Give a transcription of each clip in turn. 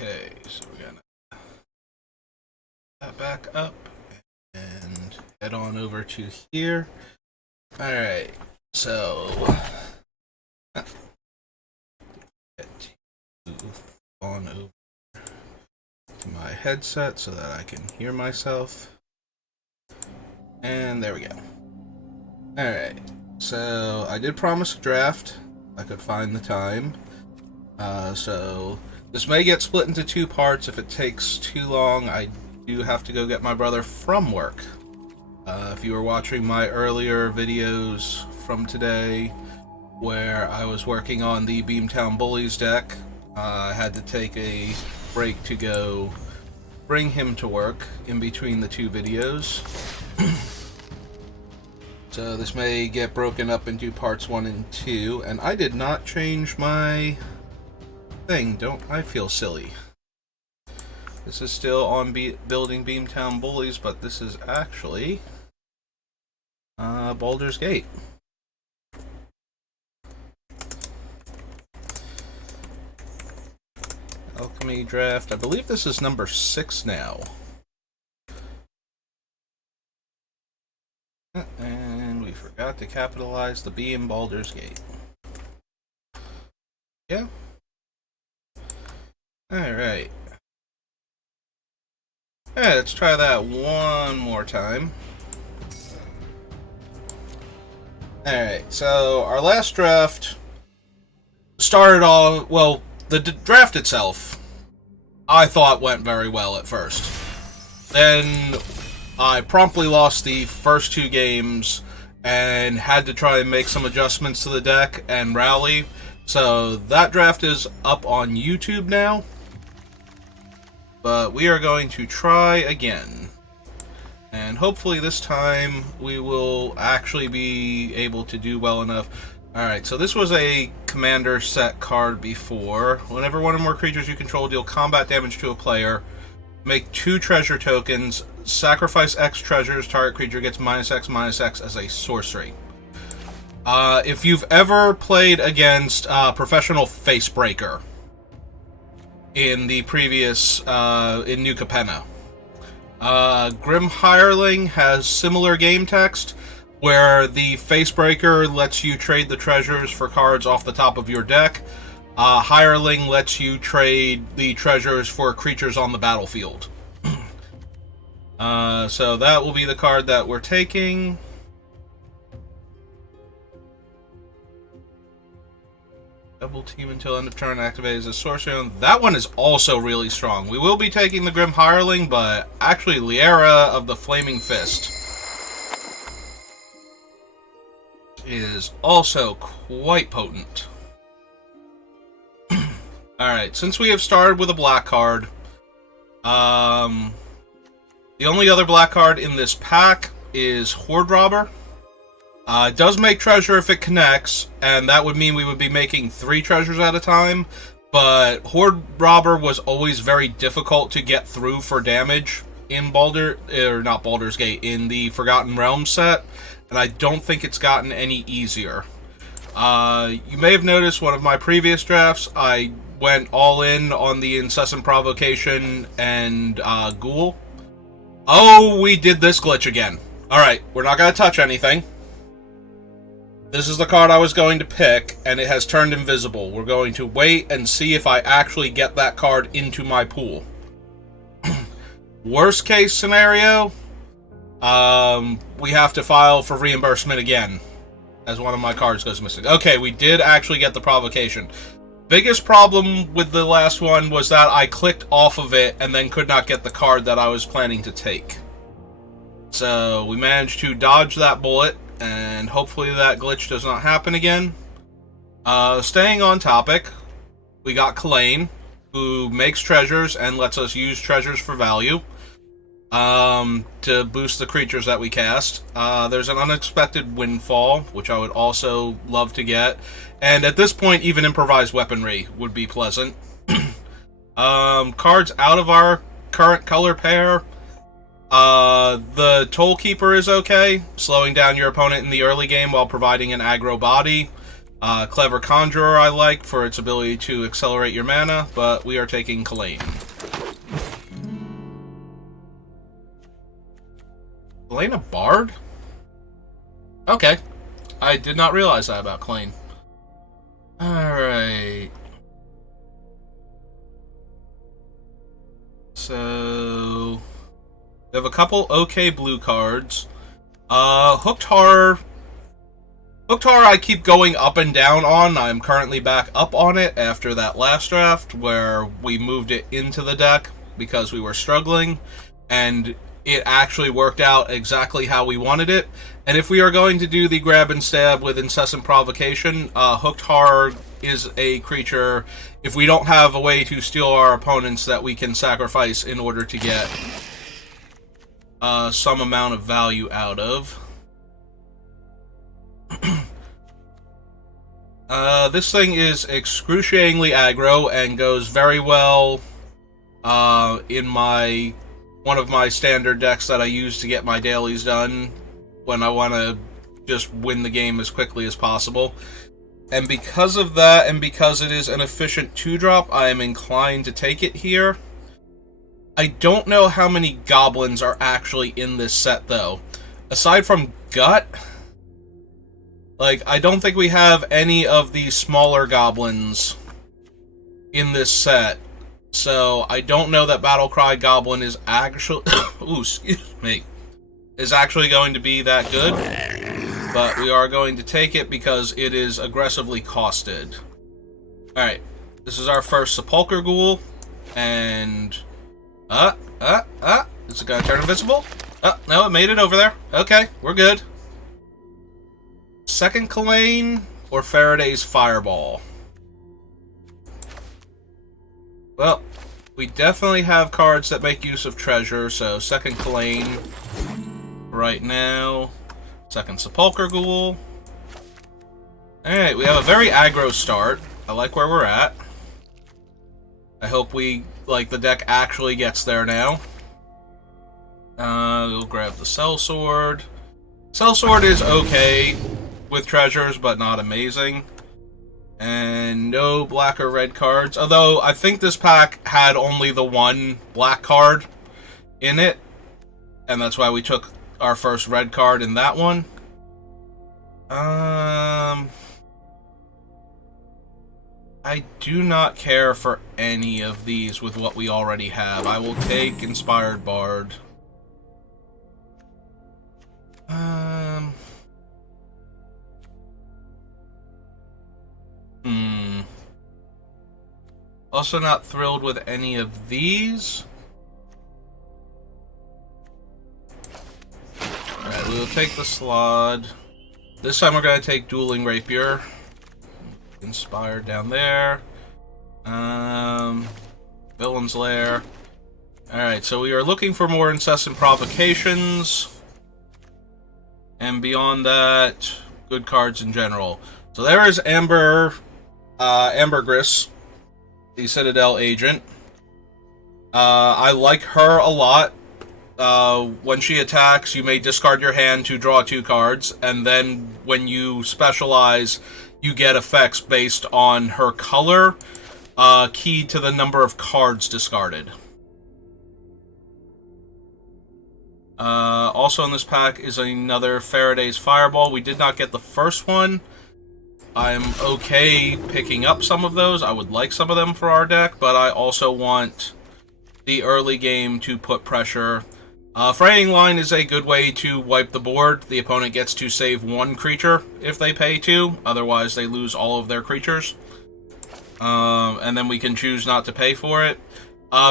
Okay, so we're gonna put that back up and head on over to here. Alright, so get on over to my headset so that I can hear myself. And there we go. Alright, so I did promise a draft. I could find the time. So this may get split into two parts. If it takes too long, I do have to go get my brother from work. If you were watching my earlier videos from today, where I was working on the Beamtown Bullies deck, I had to take a break to go bring him to work in between the two videos. So this may get broken up into parts 1 and 2, and I did not change my thing. Don't I feel silly? This is still on building Beamtown Bullies, but this is actually Baldur's Gate. Alchemy draft. I believe this is number 6 now. And we forgot to capitalize the B in Baldur's Gate. Yeah. Alright. Yeah, let's try that one more time. Alright, so our last draft started all, well, the draft itself, I thought went very well at first. Then I promptly lost the first 2 games and had to try and make some adjustments to the deck and rally. So that draft is up on YouTube now. But we are going to try again. And hopefully this time we will actually be able to do well enough. Alright, so this was a commander set card before. Whenever one or more creatures you control deal combat damage to a player, make 2 treasure tokens, sacrifice X treasures, target creature gets -X/-X as a sorcery. If you've ever played against Professional Facebreaker in the previous, in New Capenna, Grim Hireling has similar game text, where the Facebreaker lets you trade the treasures for cards off the top of your deck. Hireling lets you trade the treasures for creatures on the battlefield. So that will be the card that we're taking. Double team until end of turn, activates as sorcery. That one is also really strong. We will be taking the Grim Hireling, but actually Liera of the Flaming Fist is also quite potent. Alright, since we have started with a black card, the only other black card in this pack is Horde Robber. It does make treasure if it connects, and that would mean we would be making 3 treasures at a time, but Horde Robber was always very difficult to get through for damage in not Baldur's Gate, in the Forgotten Realms set, and I don't think it's gotten any easier. You may have noticed one of my previous drafts, I went all in on the Incessant Provocation and Ghoul. Oh, we did this glitch again. Alright, we're not going to touch anything. This is the card I was going to pick, and it has turned invisible. We're going to wait and see if I actually get that card into my pool. Worst case scenario, we have to file for reimbursement again, as one of my cards goes missing. Okay, we did actually get the provocation. Biggest problem with the last one was that I clicked off of it and then could not get the card that I was planning to take. So we managed to dodge that bullet, and hopefully that glitch does not happen again. Staying on topic, we got Kalain, who makes treasures and lets us use treasures for value to boost the creatures that we cast. There's an Unexpected Windfall, which I would also love to get. And at this point, even improvised weaponry would be pleasant. Cards out of our current color pair. The Toll Keeper is okay, slowing down your opponent in the early game while providing an aggro body. Clever Conjurer I like for its ability to accelerate your mana, but we are taking Kalane. Kalane a bard? Okay. I did not realize that about Kalane. Alright. So... we have a couple okay blue cards. Hooked Horror I keep going up and down on. I'm currently back up on it after that last draft where we moved it into the deck because we were struggling, and it actually worked out exactly how we wanted it. And if we are going to do the grab and stab with Incessant Provocation, Hooked Horror is a creature, if we don't have a way to steal our opponents, that we can sacrifice in order to get some amount of value out of. This thing is excruciatingly aggro and goes very well in one of my standard decks that I use to get my dailies done when I want to just win the game as quickly as possible. And because of that, and because it is an efficient 2-drop, I am inclined to take it here. I don't know how many goblins are actually in this set, though. Aside from Gut, like, I don't think we have any of the smaller goblins in this set. So, I don't know that Battlecry Goblin is actually... ooh, excuse me. Is actually going to be that good. But we are going to take it because it is aggressively costed. Alright. This is our first Sepulchre Ghoul. And... is it going to turn invisible? No, it made it over there. Okay, we're good. Second Kalane or Faraday's Fireball? Well, we definitely have cards that make use of treasure, so second Kalane right now. Second Sepulchre Ghoul. Alright, we have a very aggro start. I like where we're at. I hope the deck actually gets there now. We'll grab the Sellsword. Sellsword is okay with treasures, but not amazing. And no black or red cards. Although, I think this pack had only the one black card in it. And that's why we took our first red card in that one. I do not care for any of these with what we already have. I will take Inspired Bard. Also not thrilled with any of these. Alright, we will take the Slod. This time we're going to take Dueling Rapier. Inspired down there. Villain's Lair. Alright, so we are looking for more Incessant Provocations. And beyond that, good cards in general. So there is Ambergris, the Citadel agent. I like her a lot. When she attacks, you may discard your hand to draw 2 cards, and then when you specialize, you get effects based on her color, keyed to the number of cards discarded. Also in this pack is another Faraday's Fireball. We did not get the first one. I'm okay picking up some of those. I would like some of them for our deck, but I also want the early game to put pressure. Fraying Line is a good way to wipe the board. The opponent gets to save 1 creature if they pay 2. Otherwise, they lose all of their creatures. And then we can choose not to pay for it.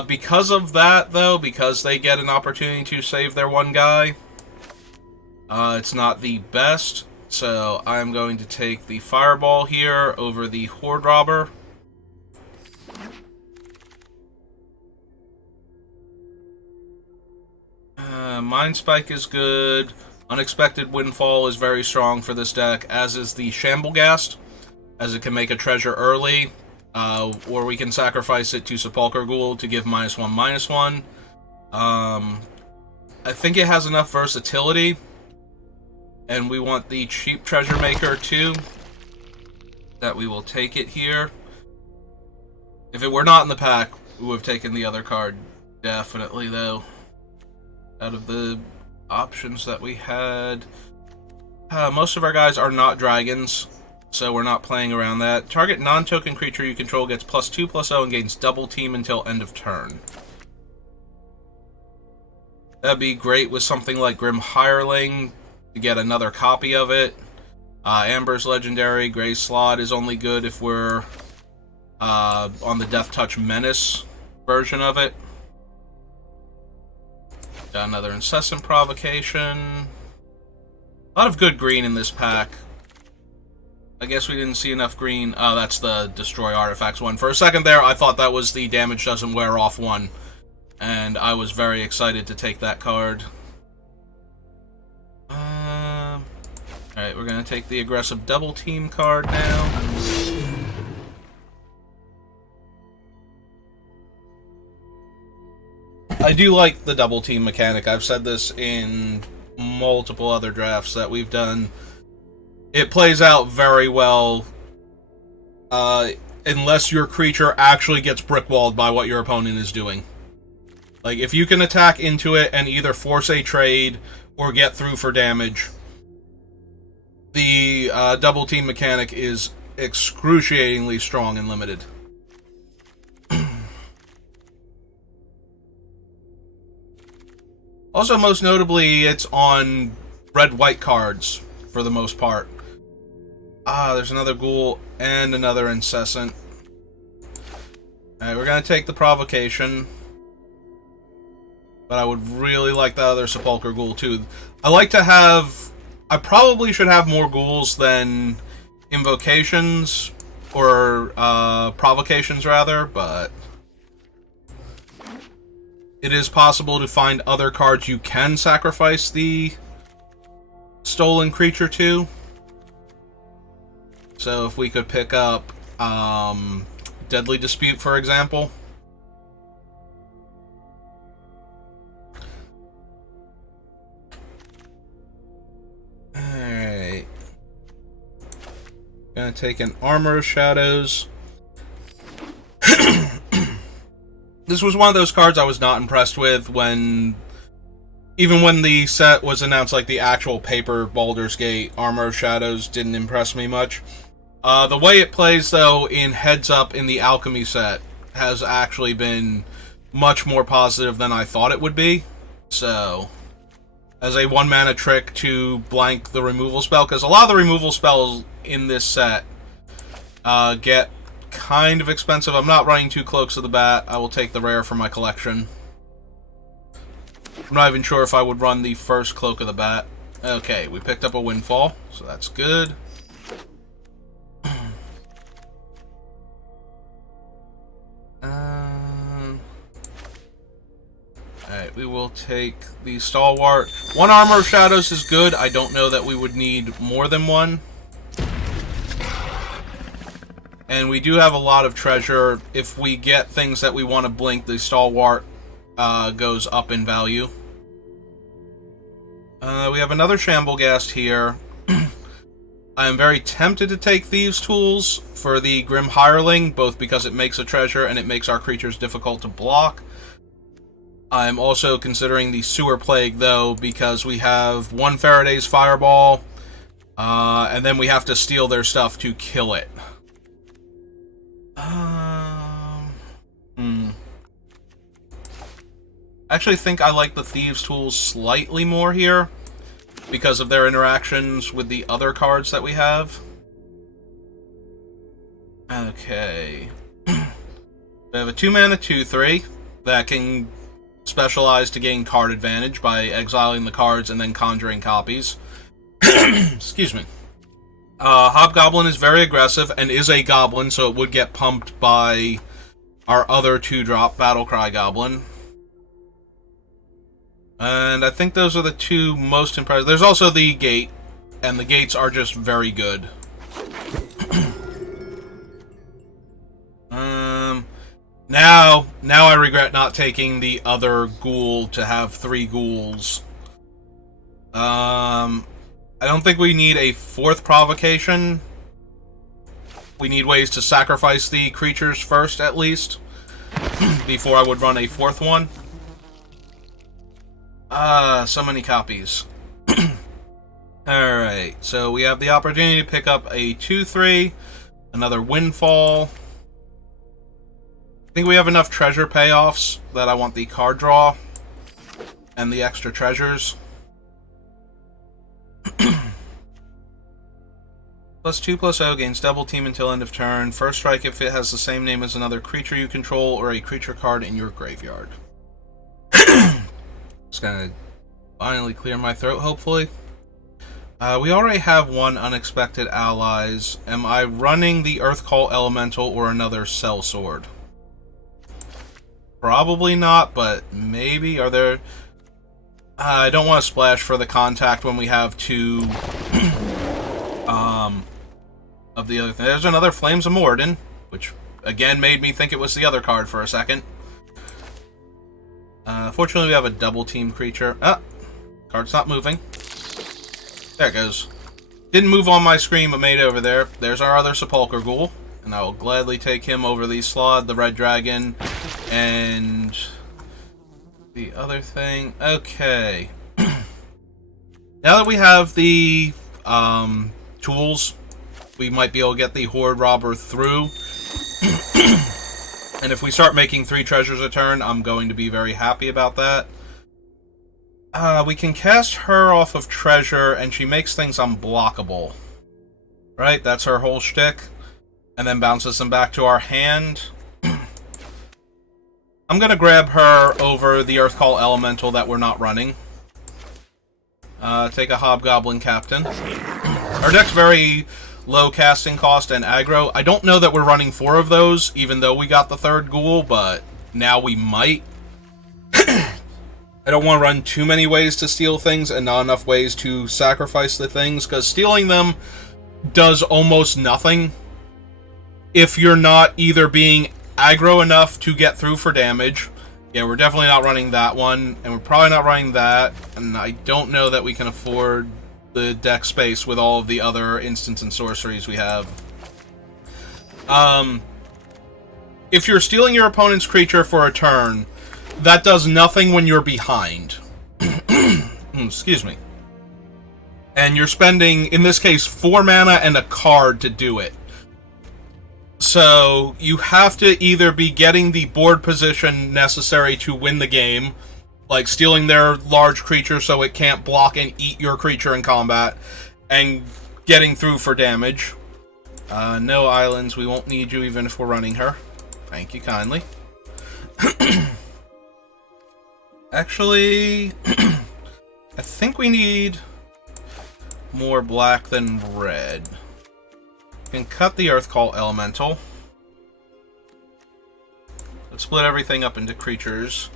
Because of that, though, because they get an opportunity to save their 1 guy, it's not the best. So I'm going to take the Fireball here over the Horde Robber. Mind Spike is good. Unexpected Windfall is very strong for this deck, as is the Shamblegast, as it can make a treasure early, or we can sacrifice it to Sepulchre Ghoul to give -1/-1. I think it has enough versatility, and we want the cheap Treasure Maker too. that we will take it here. If it were not in the pack, we would have taken the other card. Definitely, though. Out of the options that we had, most of our guys are not dragons, so we're not playing around that. Target non-token creature you control gets +2/+0 and gains double team until end of turn. That'd be great with something like Grim Hireling to get another copy of it. Amber's legendary. Gray's Slot is only good if we're on the Death Touch Menace version of it. Got another Incessant Provocation. A lot of good green in this pack. I guess we didn't see enough green. Oh, that's the Destroy Artifacts one. For a second there, I thought that was the Damage Doesn't Wear Off one. And I was very excited to take that card. Alright, we're going to take the Aggressive Double Team card now. I do like the double team mechanic. I've said this in multiple other drafts that we've done. It plays out very well unless your creature actually gets brickwalled by what your opponent is doing. Like, if you can attack into it and either force a trade or get through for damage, the double team mechanic is excruciatingly strong and limited. Also, most notably, it's on red-white cards for the most part. There's another Ghoul and another Incessant. Alright, we're going to take the Provocation. But I would really like the other Sepulchre Ghoul, too. I probably should have more Ghouls than Invocations, or Provocations, rather, but it is possible to find other cards you can sacrifice the stolen creature to. So if we could pick up Deadly Dispute, for example. Alright. Gonna take an Armor of Shadows. This was one of those cards I was not impressed with even when the set was announced, like the actual paper Baldur's Gate. Armor of Shadows didn't impress me much. The way it plays, though, in Heads Up in the Alchemy set has actually been much more positive than I thought it would be. So, as a one-mana trick to blank the removal spell, because a lot of the removal spells in this set get kind of expensive. I'm not running 2 Cloaks of the Bat. I will take the rare for my collection. I'm not even sure if I would run the first Cloak of the Bat. Okay, we picked up a Windfall, so that's good. Alright, we will take the Stalwart. 1 Armor of Shadows is good. I don't know that we would need more than 1. And we do have a lot of treasure. If we get things that we want to blink, the Stalwart goes up in value. We have another Shamblegast here. I am very tempted to take Thieves' Tools for the Grim Hireling, both because it makes a treasure and it makes our creatures difficult to block. I'm also considering the Sewer Plague, though, because we have 1 Faraday's Fireball, and then we have to steal their stuff to kill it. I actually think I like the Thieves' Tools slightly more here, because of their interactions with the other cards that we have. Okay. We have a 2-mana 2/3 that can specialize to gain card advantage by exiling the cards and then conjuring copies. Excuse me. Hobgoblin is very aggressive and is a goblin, so it would get pumped by our other 2-drop Battlecry Goblin. And I think those are the 2 most impressive. There's also the Gate, and the Gates are just very good. Now I regret not taking the other Ghoul to have 3 Ghouls. I don't think we need a 4th Provocation. We need ways to sacrifice the creatures first, at least, before I would run a fourth one. So many copies. Alright, so we have the opportunity to pick up a 2-3, another Windfall. I think we have enough treasure payoffs that I want the card draw and the extra treasures. +2/+0 gains double team until end of turn. First strike if it has the same name as another creature you control or a creature card in your graveyard. Just gonna finally clear my throat, hopefully. We already have one Unexpected Allies. Am I running the Earthcall Elemental or another Sellsword? Probably not, but maybe. Are there... I don't want to splash for the contact when we have two of the other thing. There's another Flames of Morden, which again made me think it was the other card for a second. Fortunately, we have a double team creature. Ah, card's not moving. There it goes. Didn't move on my screen, but made it over there. There's our other Sepulchre Ghoul, and I will gladly take him over the Slod, the Red Dragon, and the other thing. Okay. Now that we have the tools, we might be able to get the Horde Robber through. And if we start making 3 treasures a turn, I'm going to be very happy about that. We can cast her off of treasure, and she makes things unblockable. Right? That's her whole shtick. And then bounces them back to our hand. I'm going to grab her over the Earthcall Elemental that we're not running. Take a Hobgoblin Captain. Our deck's very low casting cost and aggro. I don't know that we're running 4 of those, even though we got the 3rd Ghoul, but now we might. I don't want to run too many ways to steal things and not enough ways to sacrifice the things, because stealing them does almost nothing if you're not either being aggro enough to get through for damage. Yeah, we're definitely not running that one, and we're probably not running that, and I don't know that we can afford the deck space with all of the other instants and sorceries we have. If you're stealing your opponent's creature for a turn, that does nothing when you're behind. Excuse me. And you're spending, in this case, 4 mana and a card to do it. So, you have to either be getting the board position necessary to win the game, like stealing their large creature so it can't block and eat your creature in combat, and getting through for damage. No islands, we won't need you even if we're running her. Thank you kindly. Actually, I think we need more black than red. We can cut the Earthcall Elemental. Let's split everything up into creatures.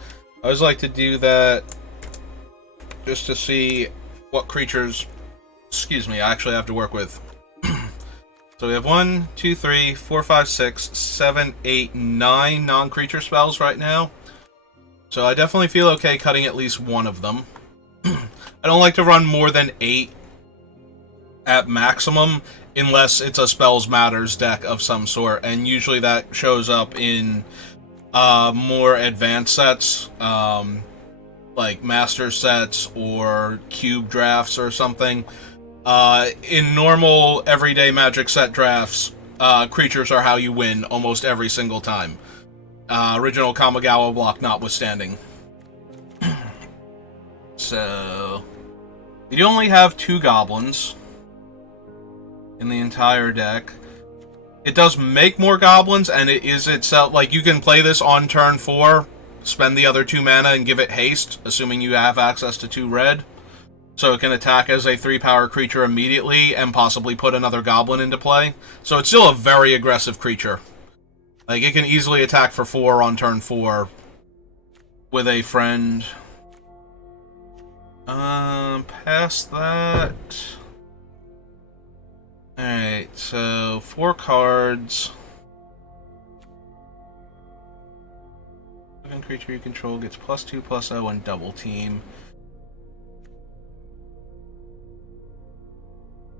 I always like to do that just to see what creatures, excuse me, I actually have to work with. So we have 1, 2, 3, 4, 5, 6, 7, 8, 9 non-creature spells right now. So I definitely feel okay cutting at least one of them. I don't like to run more than 8 at maximum, unless it's a Spells Matters deck of some sort, and usually that shows up in more advanced sets, like Master sets or Cube drafts or something. In normal, everyday Magic set drafts, creatures are how you win almost every single time. Original Kamigawa block notwithstanding. So, you only have 2 goblins in the entire deck. It does make more goblins, and it is itself, like, you can play this on turn 4, spend the other 2 mana and give it haste, assuming you have access to 2 red. So it can attack as a 3-power creature immediately, and possibly put another goblin into play. So it's still a very aggressive creature. Like, it can easily attack for 4 on turn 4 with a friend. Past that... Alright, so 4 cards. Living creature you control gets +2/+0 and double team.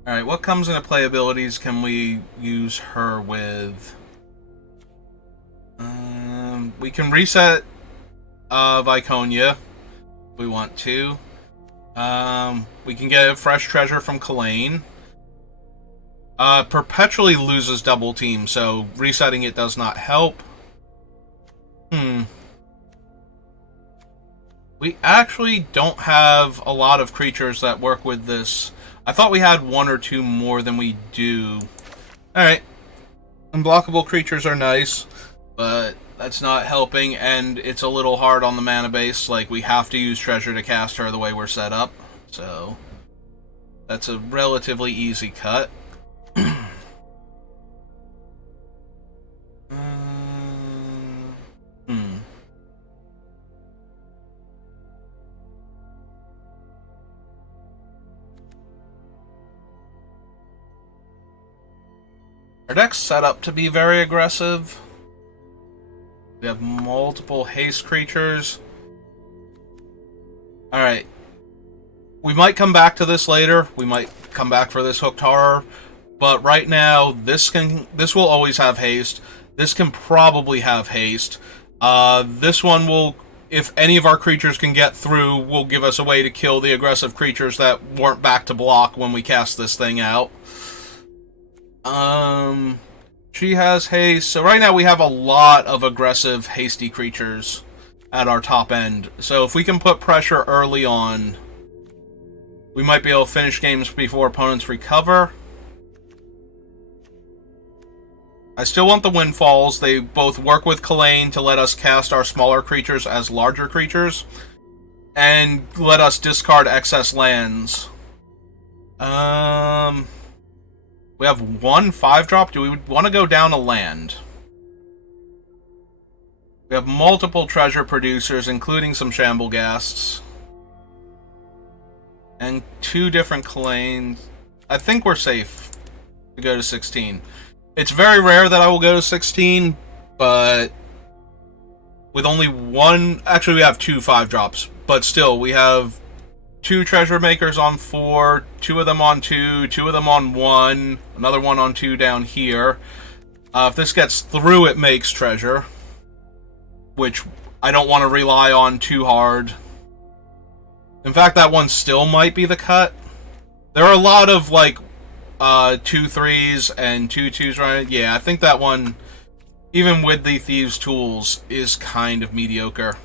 Alright, what comes into play abilities can we use her with? We can reset Viconia if we want to. We can get a fresh treasure from Kalain. Perpetually loses double team, so resetting it does not help. We actually don't have a lot of creatures that work with this. I thought we had one or two more than we do. Alright. Unblockable creatures are nice, but that's not helping, and it's a little hard on the mana base. Like, we have to use treasure to cast her the way we're set up. So, that's a relatively easy cut. Our deck's set up to be very aggressive. We have multiple haste creatures. Alright. We might come back to this later. We might come back for this hooked horror. But right now, this will always have haste. This can probably have haste. This one will, if any of our creatures can get through, will give us a way to kill the aggressive creatures that weren't back to block when we cast this thing out. She has haste. So right now we have a lot of aggressive, hasty creatures at our top end. So if we can put pressure early on, we might be able to finish games before opponents recover. I still want the Windfalls. They both work with Kalain to let us cast our smaller creatures as larger creatures, and let us discard excess lands. We have one 5-drop. Do we want to go down a land? We have multiple treasure producers, including some Shambleghasts. And 2 different Kalains. I think we're safe to go to 16. It's very rare that I will go to 16, but with only one... Actually, we have 2 5-drops, but still, we have 2 treasure makers on 4, 2 of them on 2, 2 of them on 1, another one on 2 down here. If this gets through, it makes treasure, which I don't want to rely on too hard. In fact, that one still might be the cut. There are a lot of, like, 2 3s and 2 2s running. Yeah, I think that one, even with the Thieves' Tools, is kind of mediocre.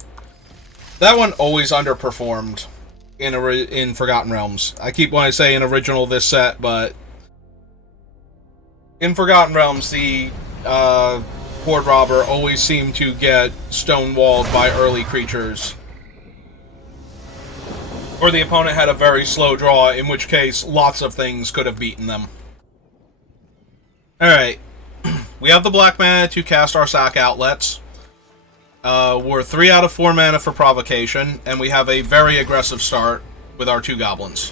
That one always underperformed in Forgotten Realms. I keep wanting to say in original this set, but in Forgotten Realms, the Horde Robber always seemed to get stonewalled by early creatures. Or the opponent had a very slow draw, in which case lots of things could have beaten them. Alright. We have the black mana to cast our sack outlets. We're 3 out of 4 mana for Provocation, and we have a very aggressive start with our 2 goblins.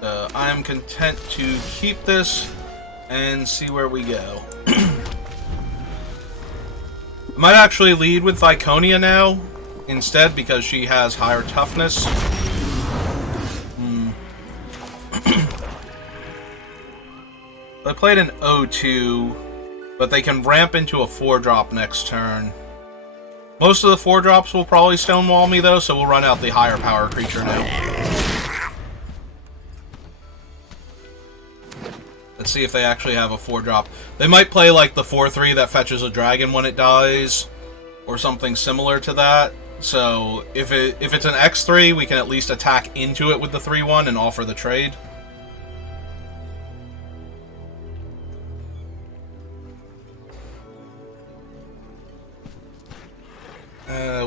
I am content to keep this and see where we go. I might actually lead with Viconia now instead, because she has higher toughness. I played an 0-2, but they can ramp into a 4-drop next turn. Most of the 4-drops will probably stonewall me, though, so we'll run out the higher power creature now. Let's see if they actually have a 4-drop. They might play, like, the 4-3 that fetches a dragon when it dies, or something similar to that. So, if it's an X3, we can at least attack into it with the 3-1 and offer the trade.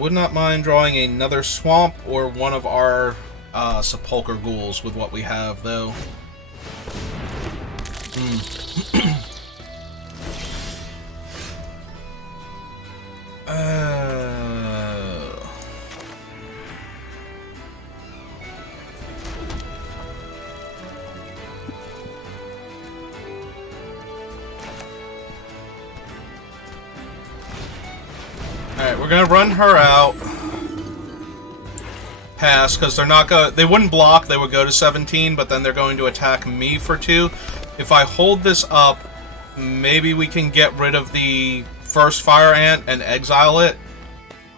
Would not mind drawing another swamp or one of our sepulcher ghouls with what we have, though. Alright, we're gonna run her out. pass, because they're not going. They wouldn't block. They would go to 17, but then they're going to attack me for 2. If I hold this up, maybe we can get rid of the first fire ant and exile it,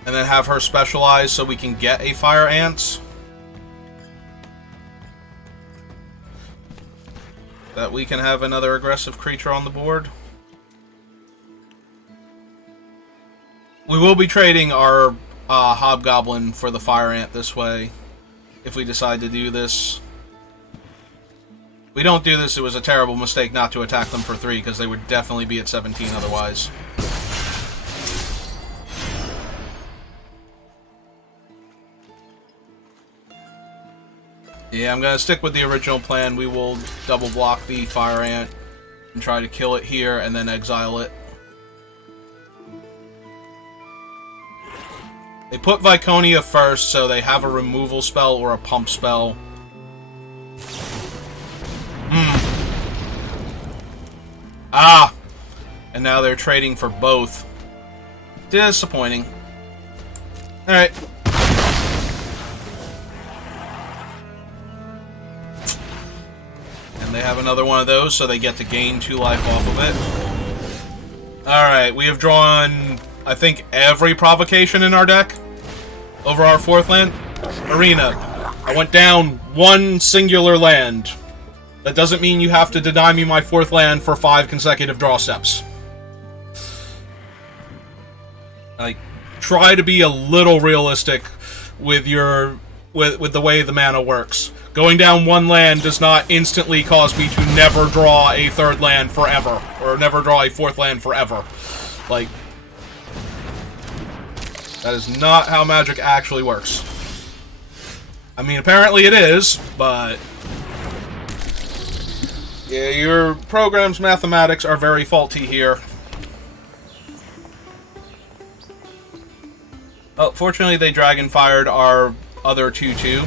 and then have her specialize so we can get a fire ants. That we can have another aggressive creature on the board. We will be trading our hobgoblin for the fire ant this way, if we decide to do this. If we don't do this, it was a terrible mistake not to attack them for 3, because they would definitely be at 17 otherwise. Yeah, I'm going to stick with the original plan. We will double block the fire ant and try to kill it here and then exile it. They put Viconia first, so they have a removal spell or a pump spell. Ah! And now they're trading for both. Disappointing. Alright. And they have another one of those, so they get to gain 2 life off of it. Alright, we have drawn, I think, every provocation in our deck. Over our 4th land. Arena. I went down 1 singular land. That doesn't mean you have to deny me my 4th land for 5 consecutive draw steps. Like, try to be a little realistic with your with the way the mana works. Going down 1 land does not instantly cause me to never draw a 3rd land forever, or never draw a 4th land forever. Like, that is not how Magic actually works. I mean, apparently it is, but yeah, your program's mathematics are very faulty here. Oh, fortunately they dragon fired our other 2/2.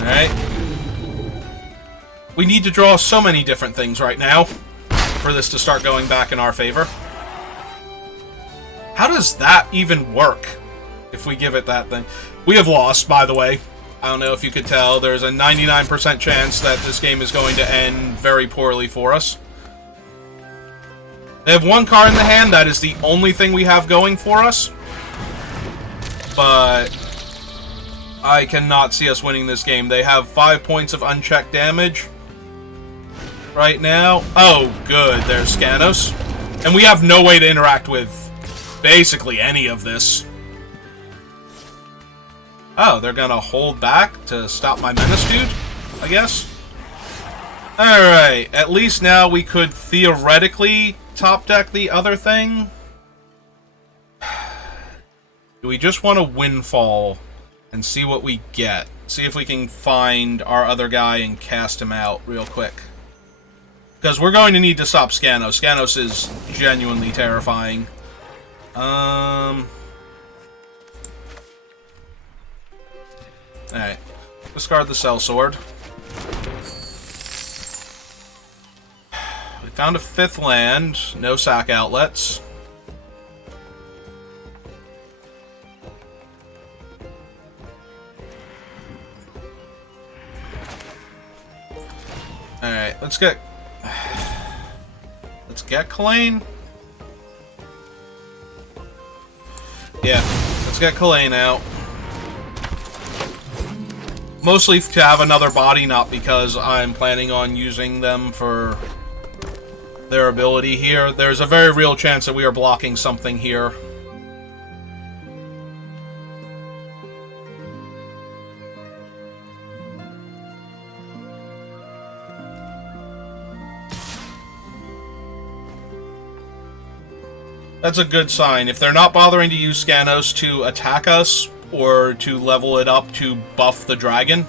Alright. We need to draw so many different things right now for this to start going back in our favor. How does that even work if we give it that thing? We have lost, by the way. I don't know if you could tell. There's a 99% chance that this game is going to end very poorly for us. They have 1 card in the hand. That is the only thing we have going for us. But I cannot see us winning this game. They have 5 points of unchecked damage right now. Oh, good. There's Skanos. And we have no way to interact with basically any of this. Oh, they're gonna hold back to stop my menace dude, I guess? Alright, at least now we could theoretically top deck the other thing. Do we just want to windfall and see what we get? See if we can find our other guy and cast him out real quick. Because we're going to need to stop Skanos. Skanos is genuinely terrifying. Alright. Discard the sellsword. We found a 5th land. No sack outlets. Alright, let's get Kalain. Yeah, let's get Kalain out. Mostly to have another body, not because I'm planning on using them for their ability here. There's a very real chance that we are blocking something here. That's a good sign. If they're not bothering to use Skanos to attack us, or to level it up to buff the dragon.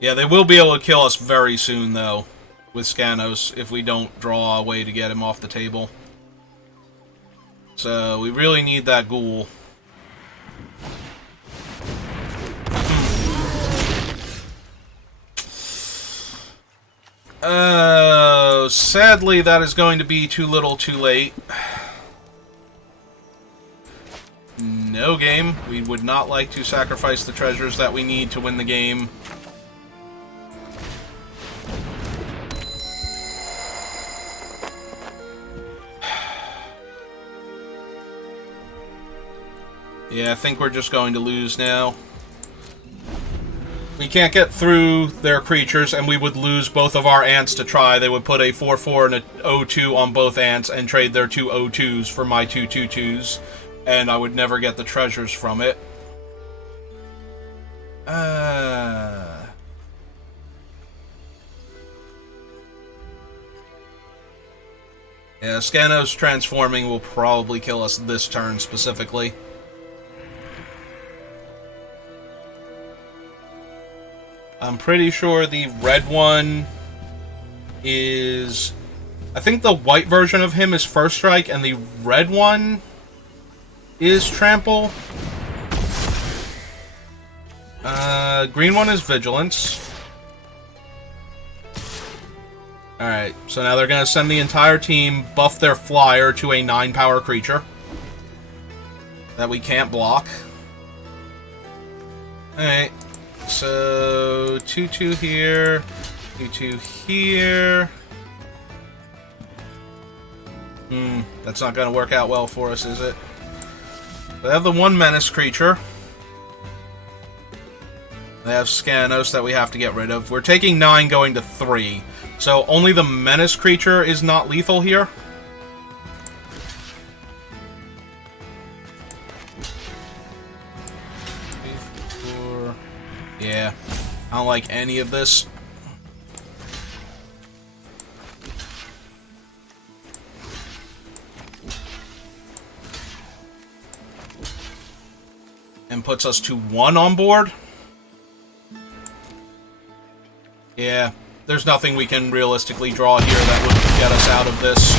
Yeah, they will be able to kill us very soon, though, with Skanos, if we don't draw a way to get him off the table. So, we really need that ghoul. Sadly, that is going to be too little too late. No game. We would not like to sacrifice the treasures that we need to win the game. Yeah, I think we're just going to lose now. We can't get through their creatures, and we would lose both of our ants to try. They would put a 4/4 and a 0/2 on both ants and trade their 2 0/2s for my 2 2/2s, and I would never get the treasures from it. Yeah, Scanos transforming will probably kill us this turn specifically. I'm pretty sure the red one is... I think the white version of him is First Strike, and the red one is Trample. Green one is Vigilance. Alright, so now they're going to send the entire team, buff their flyer to a 9-power creature that we can't block. Alright. So, 2/2 here, 2/2 here. That's not going to work out well for us, is it? They have the 1 menace creature. They have Scanos that we have to get rid of. We're taking 9 going to 3. So, only the menace creature is not lethal here. Yeah, I don't like any of this. And puts us to 1 on board. Yeah, there's nothing we can realistically draw here that would get us out of this.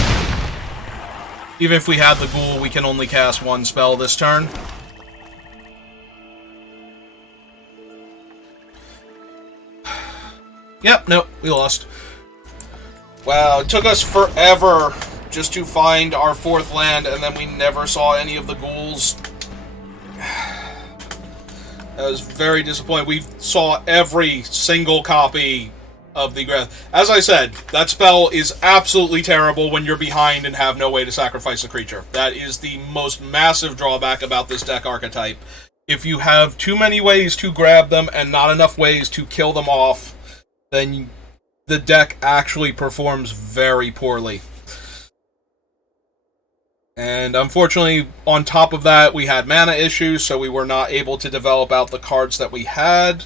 Even if we had the ghoul, we can only cast 1 spell this turn. Yep, nope, we lost. Wow, it took us forever just to find our 4th land, and then we never saw any of the ghouls. That was very disappointing. We saw every single copy of the... As I said, that spell is absolutely terrible when you're behind and have no way to sacrifice a creature. That is the most massive drawback about this deck archetype. If you have too many ways to grab them and not enough ways to kill them off, then the deck actually performs very poorly. And unfortunately, on top of that, we had mana issues, so we were not able to develop out the cards that we had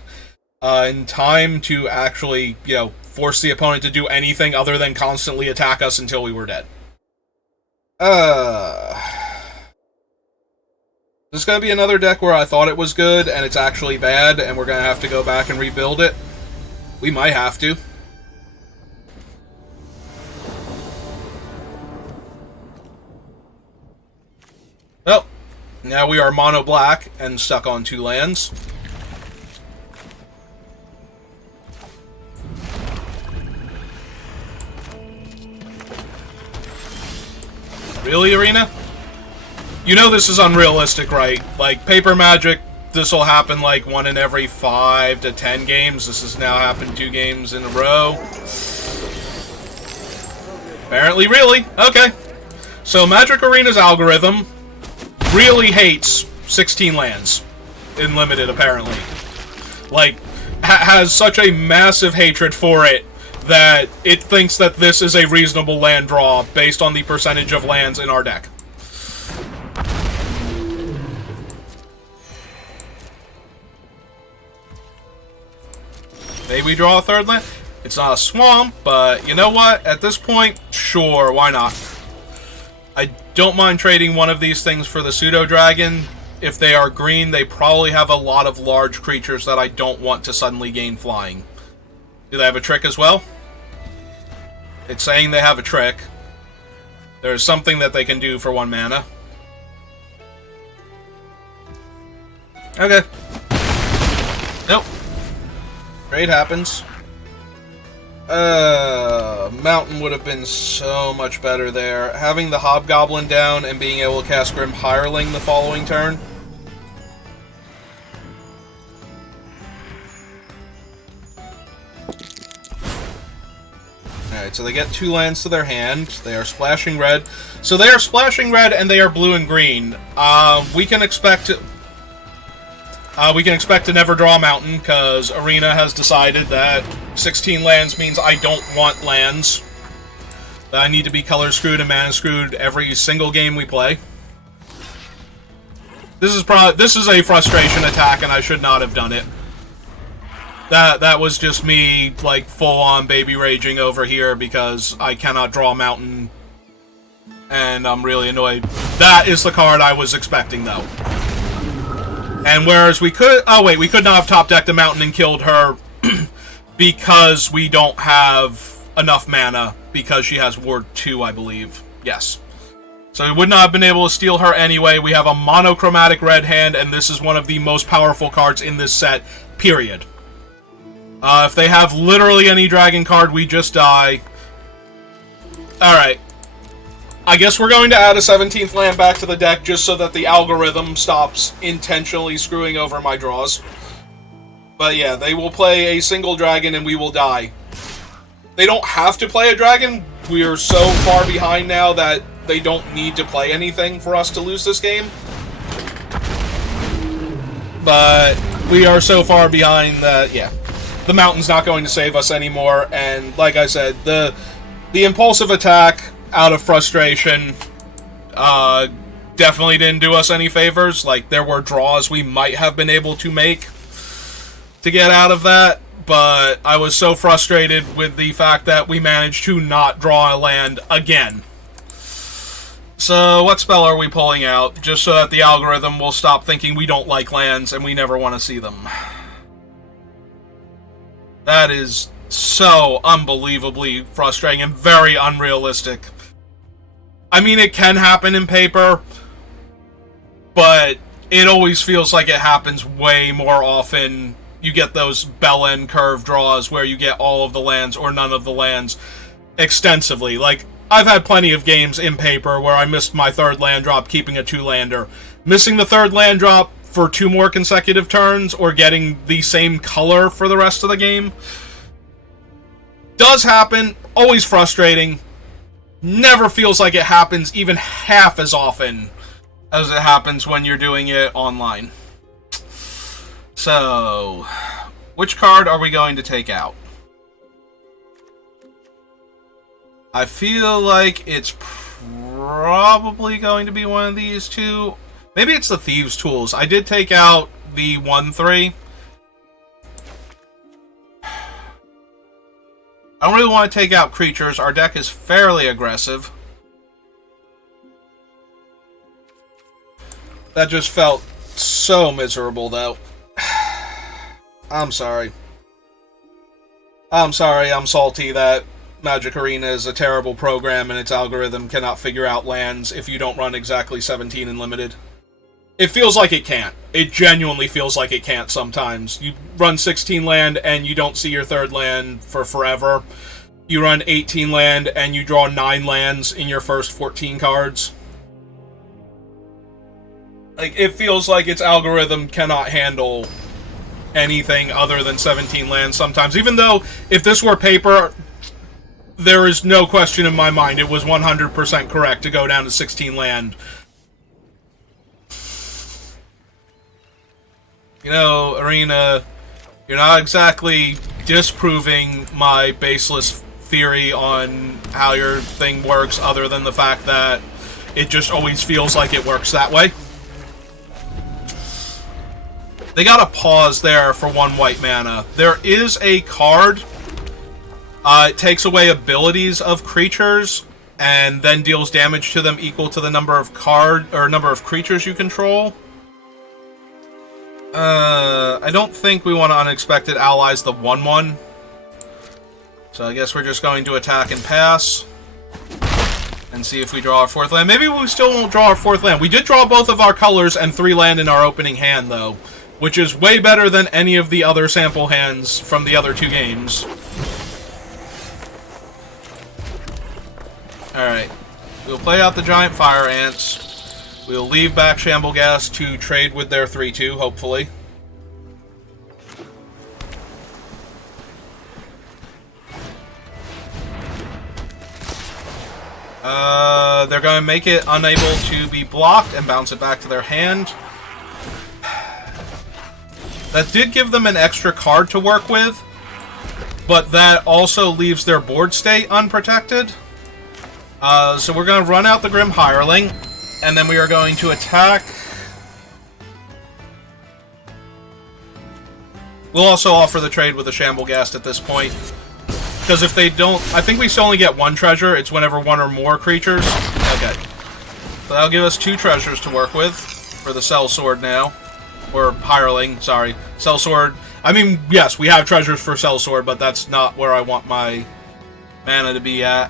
in time to actually, force the opponent to do anything other than constantly attack us until we were dead. This is going to be another deck where I thought it was good, and it's actually bad, and we're going to have to go back and rebuild it. We might have to. Well, now we are mono black and stuck on 2 lands. Really, Arena? You know this is unrealistic, right? Like, Paper Magic, this will happen like 1 in every 5 to 10 games. This has now happened 2 games in a row. Apparently, really. Okay. So, Magic Arena's algorithm really hates 16 lands in Limited, apparently. Like, has such a massive hatred for it that it thinks that this is a reasonable land draw based on the percentage of lands in our deck. Maybe we draw a 3rd land? It's not a swamp, but you know what? At this point, sure, why not? I don't mind trading one of these things for the Pseudo-Dragon. If they are green, they probably have a lot of large creatures that I don't want to suddenly gain flying. Do they have a trick as well? It's saying they have a trick. There's something that they can do for 1 mana. Okay. Nope. Trade happens. Mountain would have been so much better there. Having the Hobgoblin down and being able to cast Grim Hireling the following turn. Alright, so they get 2 lands to their hand. They are splashing red. So they are splashing red and they are blue and green. We can expect to never draw a Mountain, because Arena has decided that 16 lands means I don't want lands. That I need to be color screwed and mana screwed every single game we play. This is a frustration attack, and I should not have done it. That was just me, like, full-on baby raging over here because I cannot draw a Mountain, and I'm really annoyed. That is the card I was expecting, though. And whereas we could... Oh, wait, we could not have top-decked a Mountain and killed her because we don't have enough mana, because she has Ward 2, I believe. Yes. So we would not have been able to steal her anyway. We have a monochromatic red hand, and this is one of the most powerful cards in this set, period. If they have literally any dragon card, we just die. Alright. I guess we're going to add a 17th land back to the deck just so that the algorithm stops intentionally screwing over my draws. But yeah, they will play a single dragon and we will die. They don't have to play a dragon. We are so far behind now that they don't need to play anything for us to lose this game. But we are so far behind that, yeah. The Mountain's not going to save us anymore, and like I said, the impulsive attack out of frustration definitely didn't do us any favors. Like, there were draws we might have been able to make to get out of that, but I was so frustrated with the fact that we managed to not draw a land again. So, what spell are we pulling out, just so that the algorithm will stop thinking we don't like lands and we never want to see them? That is so unbelievably frustrating and very unrealistic. I mean, it can happen in paper, but it always feels like it happens way more often. You get those bell end curve draws where you get all of the lands or none of the lands extensively. Like, I've had plenty of games in paper where I missed my 3rd land drop keeping a 2-lander. Missing the 3rd land drop for 2 more consecutive turns, or getting the same color for the rest of the game. Does happen, always frustrating. Never feels like it happens even half as often as it happens when you're doing it online. So, which card are we going to take out? I feel like it's probably going to be one of these two. Maybe it's the Thieves' Tools. I did take out the 1/3. I don't really want to take out creatures. Our deck is fairly aggressive. That just felt so miserable, though. I'm sorry. I'm sorry, I'm salty that Magic Arena is a terrible program and its algorithm cannot figure out lands if you don't run exactly 17 in Limited. It feels like it can't. It genuinely feels like it can't sometimes. You run 16 land and you don't see your 3rd land for forever. You run 18 land and you draw 9 lands in your first 14 cards. Like, it feels like its algorithm cannot handle anything other than 17 lands sometimes. Even though, if this were paper, there is no question in my mind it was 100% correct to go down to 16 land. You know, Arena, you're not exactly disproving my baseless theory on how your thing works, other than the fact that it just always feels like it works that way. They got a pause there for 1 white mana. There is a card. It takes away abilities of creatures and then deals damage to them equal to the number of creatures you control. I don't think we want to Unexpected Allies the 1/1. So I guess we're just going to attack and pass. And see if we draw our 4th land. Maybe we still won't draw our 4th land. We did draw both of our colors and 3 land in our opening hand, though. Which is way better than any of the other sample hands from the other 2 games. Alright. We'll play out the giant fire ants. We'll leave back Shambleghast to trade with their 3-2, hopefully. They're going to make it unable to be blocked and bounce it back to their hand. That did give them an extra card to work with, but that also leaves their board state unprotected. So we're going to run out the Grim Hireling, and then we are going to attack. We'll also offer the trade with the Shambleghast at this point. Because if they don't... I think we still only get one treasure. It's whenever one or more creatures. Okay. So that'll give us 2 treasures to work with for the Sellsword now. Or Hireling, sorry. Sellsword. I mean, yes, we have treasures for Sellsword, but that's not where I want my mana to be at.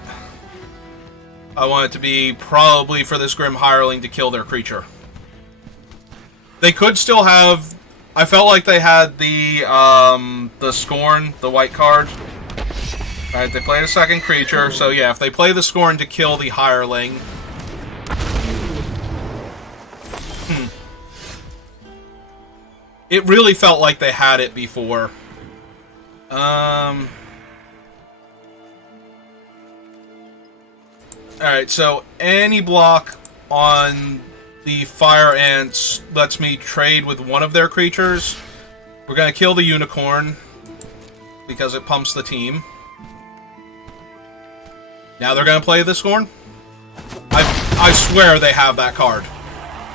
I want it to be probably for this Grim Hireling to kill their creature. They could still have... I felt like they had the Scorn, the white card. Alright, they played a second creature, so yeah, if they play the Scorn to kill the Hireling... It really felt like they had it before. Alright, so any block on the Fire Ants lets me trade with one of their creatures. We're going to kill the Unicorn because it pumps the team. Now they're going to play the Scorn? I swear they have that card.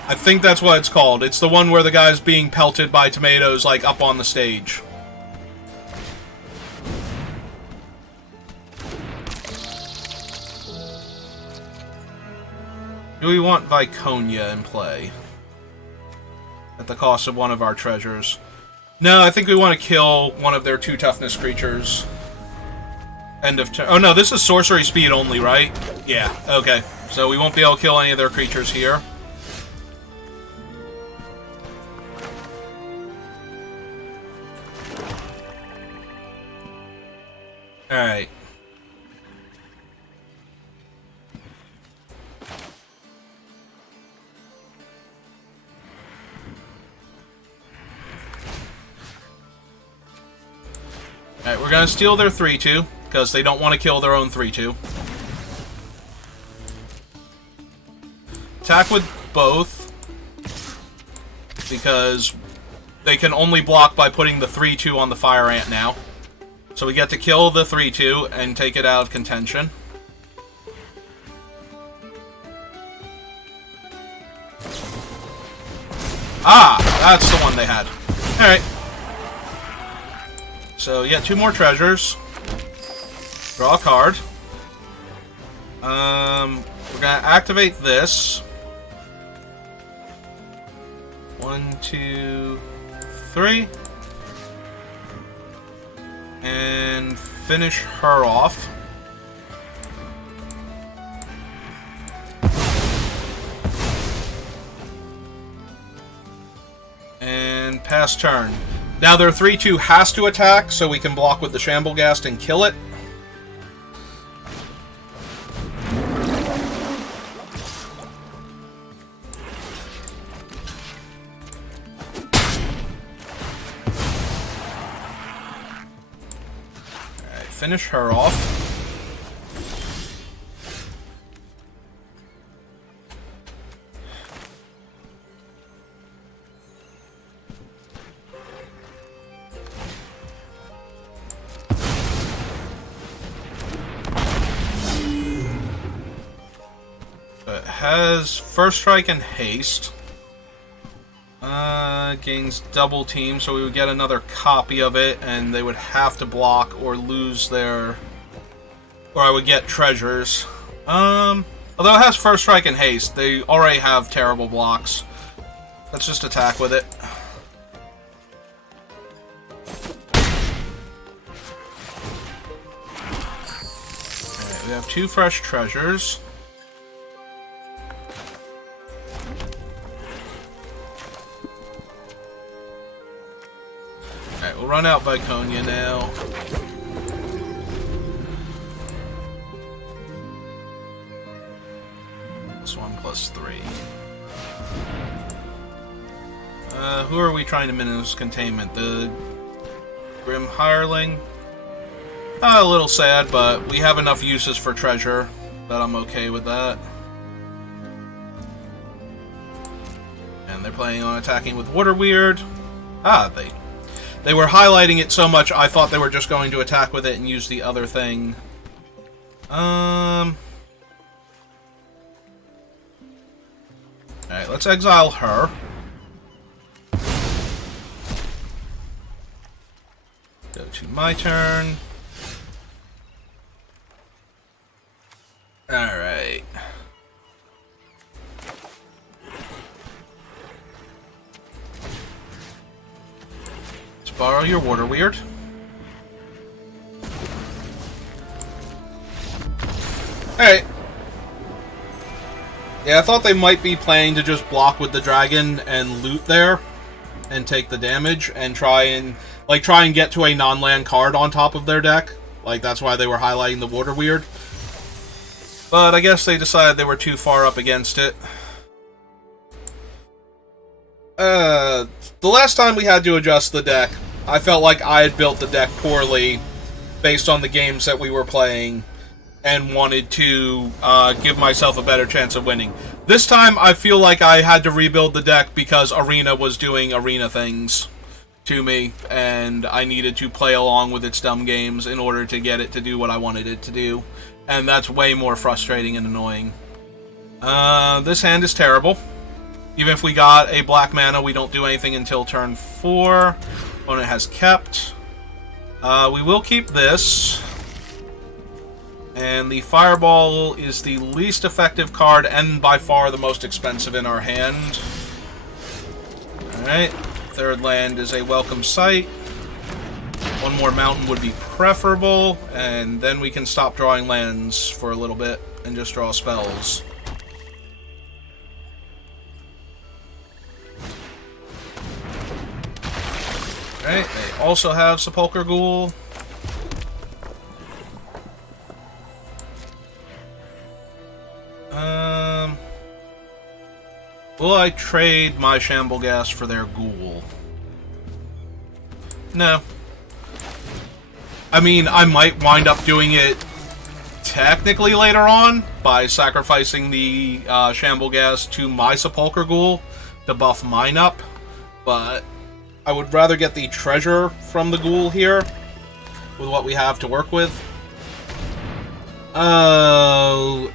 I think that's what it's called. It's the one where the guy's being pelted by tomatoes, like, up on the stage. Do we want Viconia in play? At the cost of one of our treasures. No, I think we want to kill one of their 2 toughness creatures. End of turn. Oh no, this is sorcery speed only, right? Yeah, okay. So we won't be able to kill any of their creatures here. Alright. Alright, we're gonna steal their 3-2, because they don't want to kill their own 3-2. Attack with both, because they can only block by putting the 3-2 on the Fire Ant now. So we get to kill the 3-2 and take it out of contention. Ah! That's the one they had. Alright. So, yeah, 2 more treasures. Draw a card. We're gonna activate this. 1, 2, 3. And finish her off. And pass turn. Now their 3-2 has to attack, so we can block with the Shambleghast and kill it. Alright, finish her off. Has first strike and haste. Gains double team, so we would get another copy of it, and they would have to block or lose their... Or I would get treasures. Although it has first strike and haste, they already have terrible blocks. Let's just attack with it. Alright, we have 2 fresh treasures. Alright, we'll run out Viconia now. +3. Who are we trying to minimize containment? The Grim Hireling? A little sad, but we have enough uses for treasure that I'm okay with that. And they're planning on attacking with Water Weird. They were highlighting it so much, I thought they were just going to attack with it and use the other thing. Alright, let's exile her. Go to my turn. Alright. Let's borrow your Water Weird. Alright. Yeah, I thought they might be planning to just block with the dragon and loot there and take the damage and try and get to a non-land card on top of their deck. Like, that's why they were highlighting the Water Weird. But I guess they decided they were too far up against it. The last time we had to adjust the deck, I felt like I had built the deck poorly based on the games that we were playing and wanted to give myself a better chance of winning. This time, I feel like I had to rebuild the deck because Arena was doing Arena things to me, and I needed to play along with its dumb games in order to get it to do what I wanted it to do. And that's way more frustrating and annoying. This hand is terrible. Even if we got a black mana, we don't do anything until turn 4. Opponent has kept. We will keep this. And the Fireball is the least effective card and by far the most expensive in our hand. Alright. Third land is a welcome sight. One more mountain would be preferable, and then we can stop drawing lands for a little bit and just draw spells. Alright, they also have Sepulchre Ghoul. Will I trade my Shambleghast for their Ghoul? No. I mean, I might wind up doing it technically later on by sacrificing the Shambleghast to my Sepulchre Ghoul to buff mine up, but I would rather get the treasure from the Ghoul here with what we have to work with.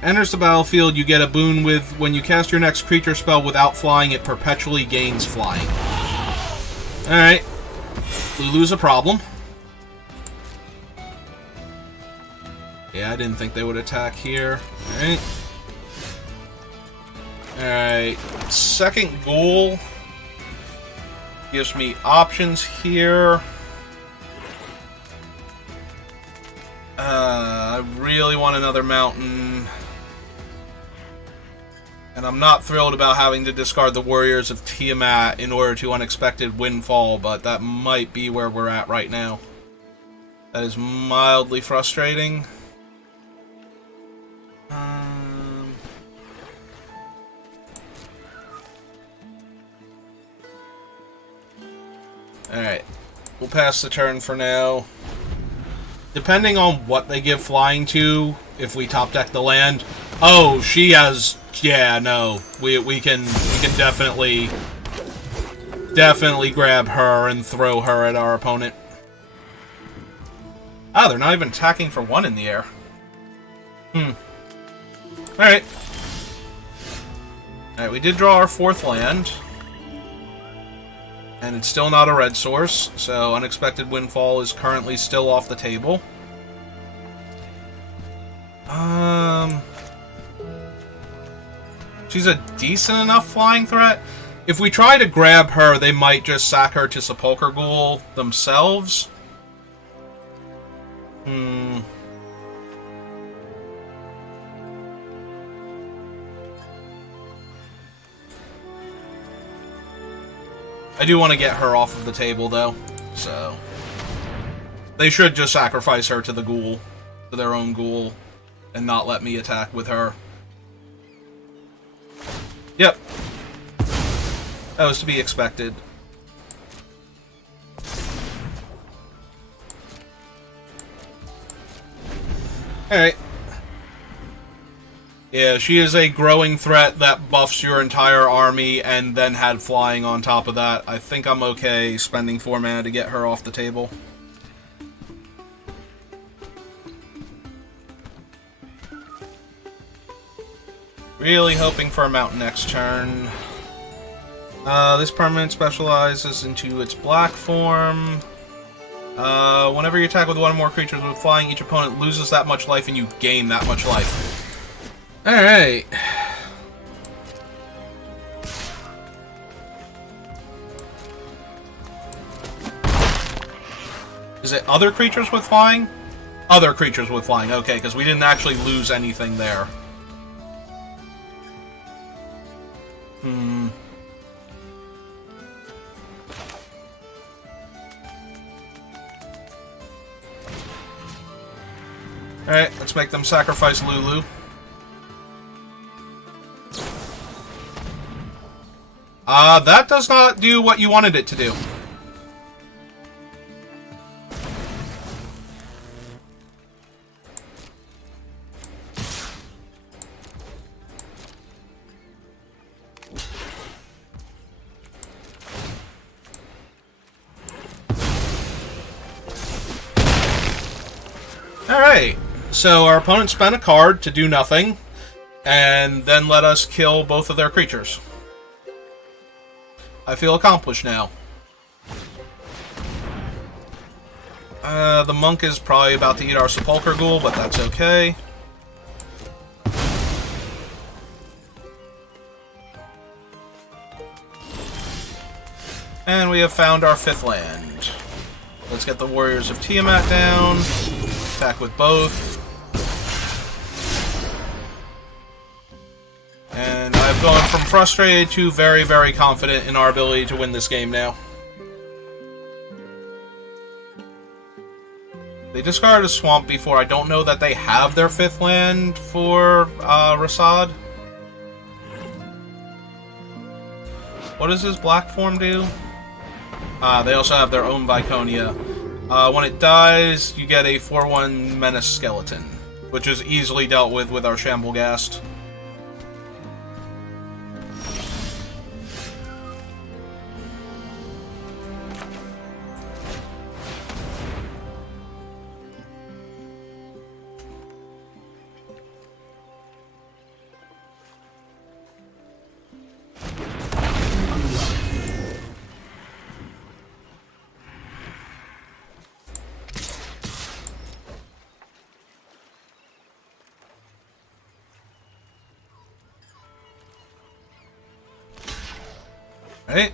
Enters the battlefield, you get a boon with when you cast your next creature spell without flying, it perpetually gains flying. Alright. Lulu's a problem. Yeah, I didn't think they would attack here. Alright. Alright. Second Ghoul gives me options here. I really want another mountain. And I'm not thrilled about having to discard the Warriors of Tiamat in order to Unexpected Windfall, but that might be where we're at right now. That is mildly frustrating. Alright. We'll pass the turn for now. Depending on what they give flying to, if we top deck the land. Oh, she has... Yeah, no. We can definitely grab her and throw her at our opponent. Ah, they're not even attacking for 1 in the air. Alright. Alright, we did draw our 4th land. And it's still not a red source, so Unexpected Windfall is currently still off the table. She's a decent enough flying threat. If we try to grab her, they might just sack her to Sepulchre Ghoul themselves. I do want to get her off of the table, though, so... They should just sacrifice her to the Ghoul, to their own Ghoul, and not let me attack with her. Yep. That was to be expected. Alright. Yeah, she is a growing threat that buffs your entire army and then had flying on top of that. I think I'm okay spending 4 mana to get her off the table. Really hoping for a mount next turn. This permanent specializes into its black form. Whenever you attack with one or more creatures with flying, each opponent loses that much life and you gain that much life. Alright. Is it other creatures with flying? Other creatures with flying, okay, because we didn't actually lose anything there. Alright, let's make them sacrifice Lulu. That does not do what you wanted it to do. Alright, so our opponent spent a card to do nothing, and then let us kill both of their creatures. I feel accomplished now. The monk is probably about to eat our Sepulchre Ghoul, but that's okay. And we have found our 5th land. Let's get the Warriors of Tiamat down. Attack with both. And I've gone from frustrated to very, very confident in our ability to win this game now. They discarded a swamp before. I don't know that they have their 5th land for Rasad. What does his black form do? They also have their own Viconia. When it dies, you get a 4/1 Menace Skeleton, which is easily dealt with our Shamblegast. Right?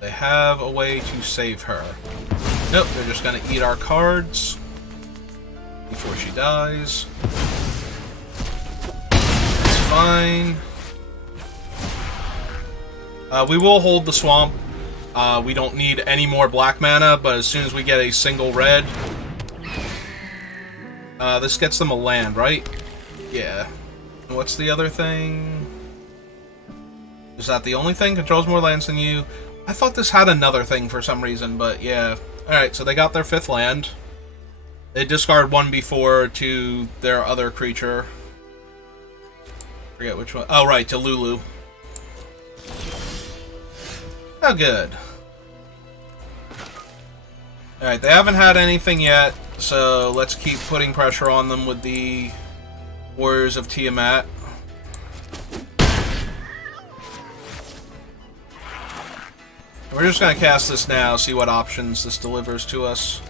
They have a way to save her. Nope, they're just gonna eat our cards before she dies. It's fine. We will hold the swamp. We don't need any more black mana, but as soon as we get a single red... this gets them a land, right? Yeah. What's the other thing? Is that the only thing? Controls more lands than you. I thought this had another thing for some reason, but yeah. Alright, so they got their 5th land. They discard one before to their other creature. Forget which one. Oh, right, to Lulu. Oh, good. Alright, they haven't had anything yet, so let's keep putting pressure on them with the Warriors of Tiamat. We're just going to cast this now, see what options this delivers to us.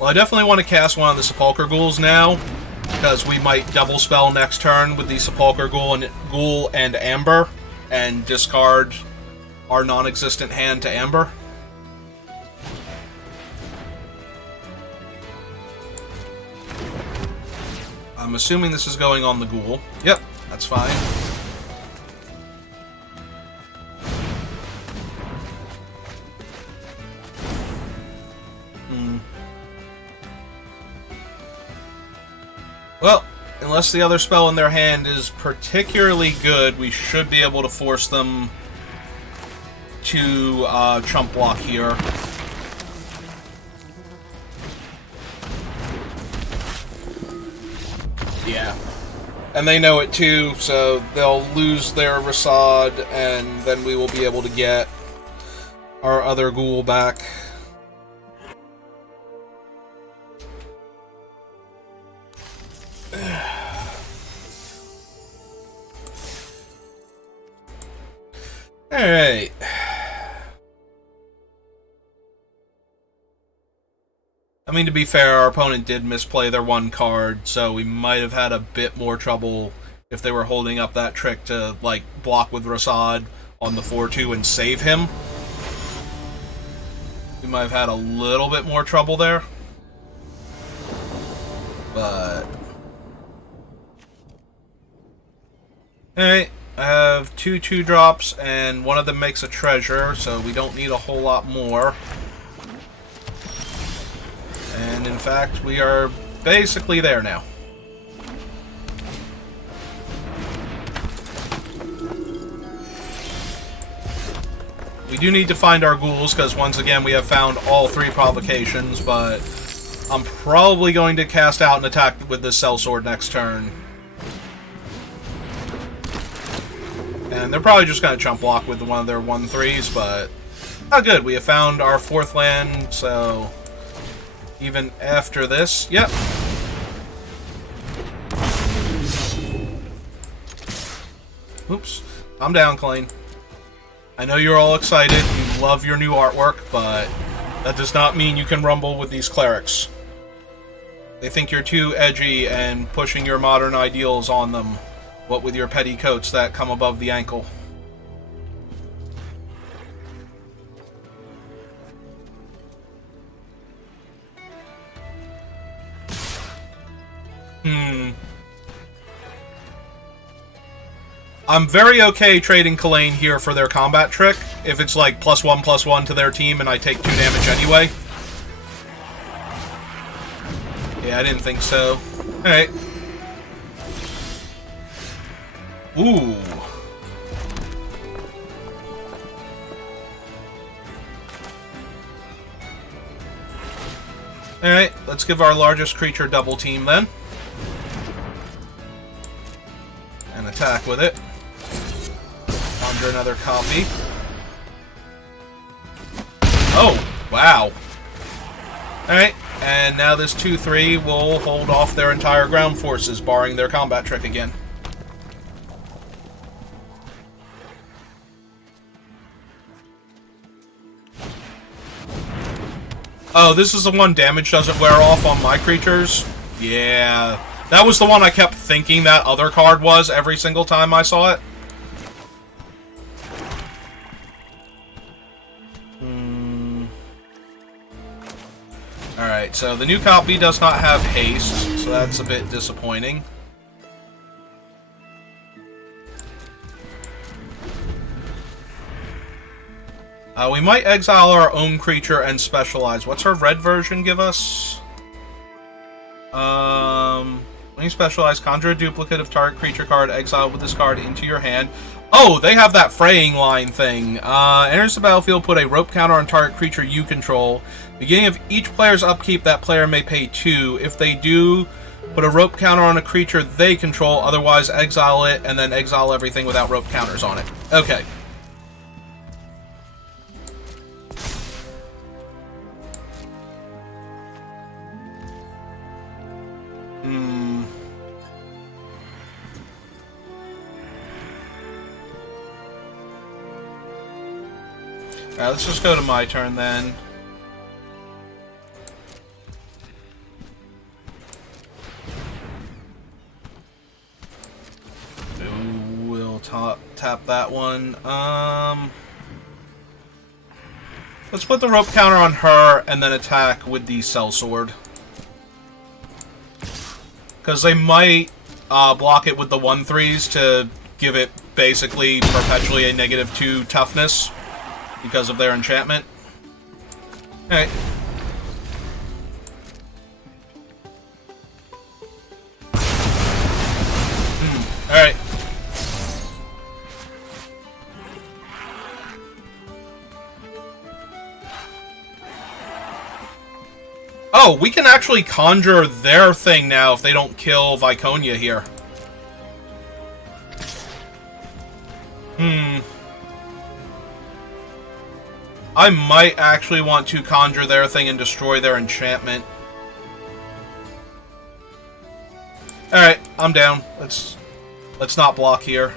Well, I definitely want to cast one of the Sepulchre Ghouls now, because we might double spell next turn with the Sepulchre Ghoul and Amber, and discard our non-existent hand to Amber. I'm assuming this is going on the Ghoul. Yep, that's fine. Well, unless the other spell in their hand is particularly good, we should be able to force them to chump block here. Yeah. And they know it too, so they'll lose their Rasad, and then we will be able to get our other ghoul back. Alright. I mean, to be fair, our opponent did misplay their one card, so we might have had a bit more trouble if they were holding up that trick to, like, block with Rasad on the 4-2 and save him. We might have had a little bit more trouble there. But... Alright, I have 2 2-drops, and one of them makes a treasure, so we don't need a whole lot more. And in fact, we are basically there now. We do need to find our ghouls, because once again we have found all 3 provocations, but I'm probably going to cast out and attack with this sellsword next turn. And they're probably just going to chump block with one of their 1-3s, but... Oh good, we have found our 4th land, so... Even after this, yep. Oops. I'm down, Klein. I know you're all excited, you love your new artwork, but that does not mean you can rumble with these clerics. They think you're too edgy and pushing your modern ideals on them, what with your petticoats that come above the ankle. I'm very okay trading Kalain here for their combat trick, if it's like +1/+1 to their team and I take 2 damage anyway. Yeah, I didn't think so. Alright. Ooh. Alright, let's give our largest creature double team then. And attack with it. Conjure another copy. Oh, wow. Alright, and now this 2-3 will hold off their entire ground forces, barring their combat trick again. Oh, this is the one damage doesn't wear off on my creatures? Yeah. That was the one I kept thinking that other card was every single time I saw it. Alright, so the new copy does not have haste, so that's a bit disappointing. We might exile our own creature and specialize. What's our red version give us? When you specialize, conjure a duplicate of target creature card, exile with this card into your hand. Oh, they have that fraying line thing. Enters the battlefield, put a rope counter on target creature you control. Beginning of each player's upkeep, that player may pay 2. If they do, put a rope counter on a creature they control, otherwise exile it, and then exile everything without rope counters on it. Okay. Alright, let's just go to my turn then. We'll tap that one. Let's put the rope counter on her and then attack with the sellsword. Because they might block it with the 1-3s to give it basically perpetually a -2 toughness. Because of their enchantment. Alright. Oh, we can actually conjure their thing now if they don't kill Viconia here. I might actually want to conjure their thing and destroy their enchantment. Alright, I'm down. Let's not block here.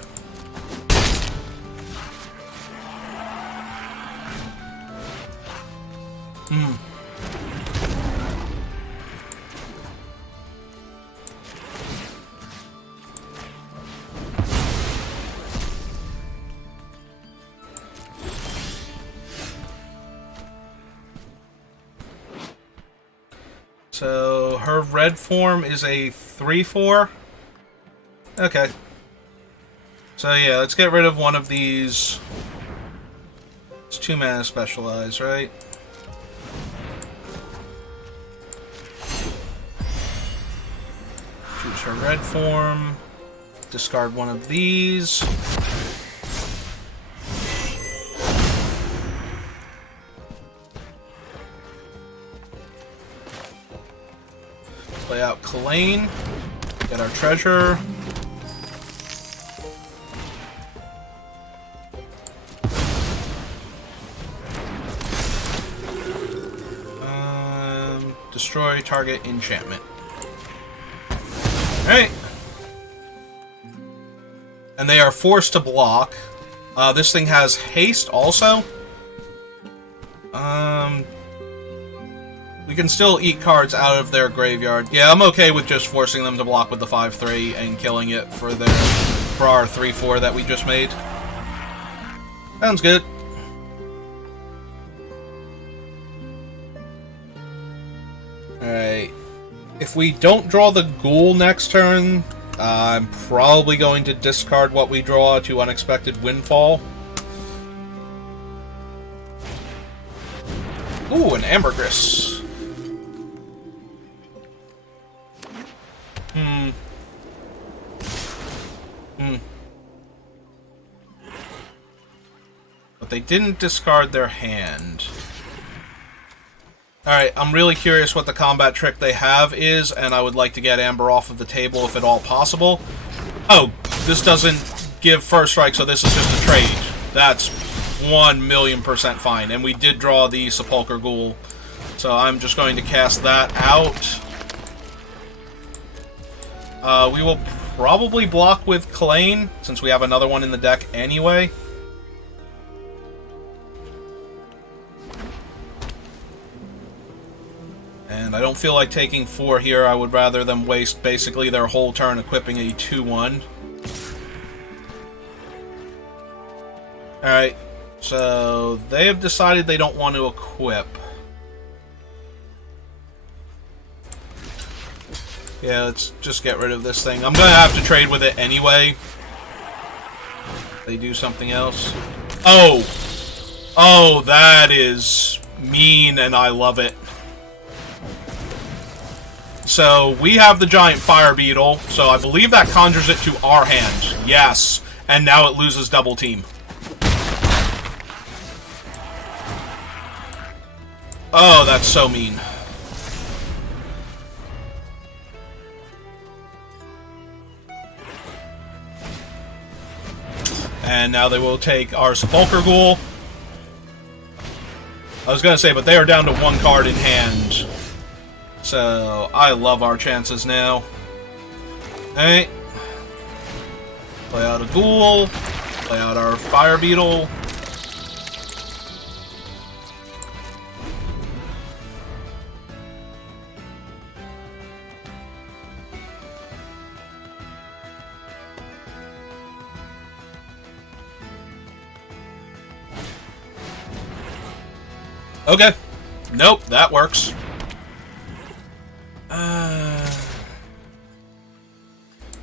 So, her red form is a 3/4. Okay. So yeah, let's get rid of one of these. It's 2 mana specialize, right? Choose her red form. Discard one of these. Play out Kalain. Get our treasure. Destroy target enchantment. Alright. And they are forced to block. This thing has haste also. We can still eat cards out of their graveyard. Yeah, I'm okay with just forcing them to block with the 5/3 and killing it for our 3/4 that we just made. Sounds good. Alright. If we don't draw the ghoul next turn, I'm probably going to discard what we draw to Unexpected Windfall. Ooh, an ambergris. But they didn't discard their hand. Alright, I'm really curious what the combat trick they have is, and I would like to get Amber off of the table if at all possible. Oh, this doesn't give first strike, so this is just a trade. That's 1,000,000% fine. And we did draw the Sepulchre Ghoul, so I'm just going to cast that out. We will probably block with Kalain, since we have another one in the deck anyway. And I don't feel like taking 4 here. I would rather them waste basically their whole turn equipping a 2/1. Alright, so they have decided they don't want to equip. Yeah, let's just get rid of this thing. I'm going to have to trade with it anyway. They do something else. Oh! Oh, that is mean, and I love it. So, we have the giant fire beetle, so I believe that conjures it to our hand. Yes. And now it loses double team. Oh, that's so mean. And now they will take our Sepulchre Ghoul. I was going to say, but they are down to 1 card in hand. So, I love our chances now. Alright. Play out a Ghoul. Play out our Fire Beetle. Okay. Nope, that works.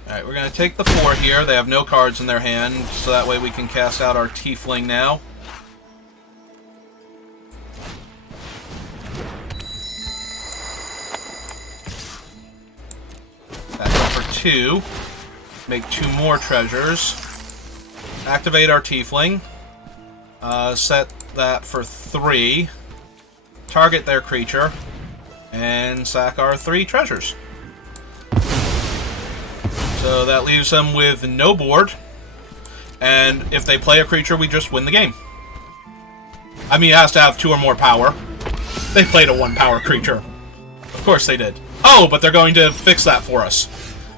Alright, we're going to take the 4 here. They have no cards in their hand, so that way we can cast out our Tiefling now. Back up for 2. Make 2 more treasures. Activate our Tiefling. Set that for 3. Target their creature. and sack our 3 treasures. So that leaves them with no board, and if they play a creature, we just win the game. I mean, it has to have 2 or more power. They played a 1 power creature. Of course they did. Oh, but they're going to fix that for us.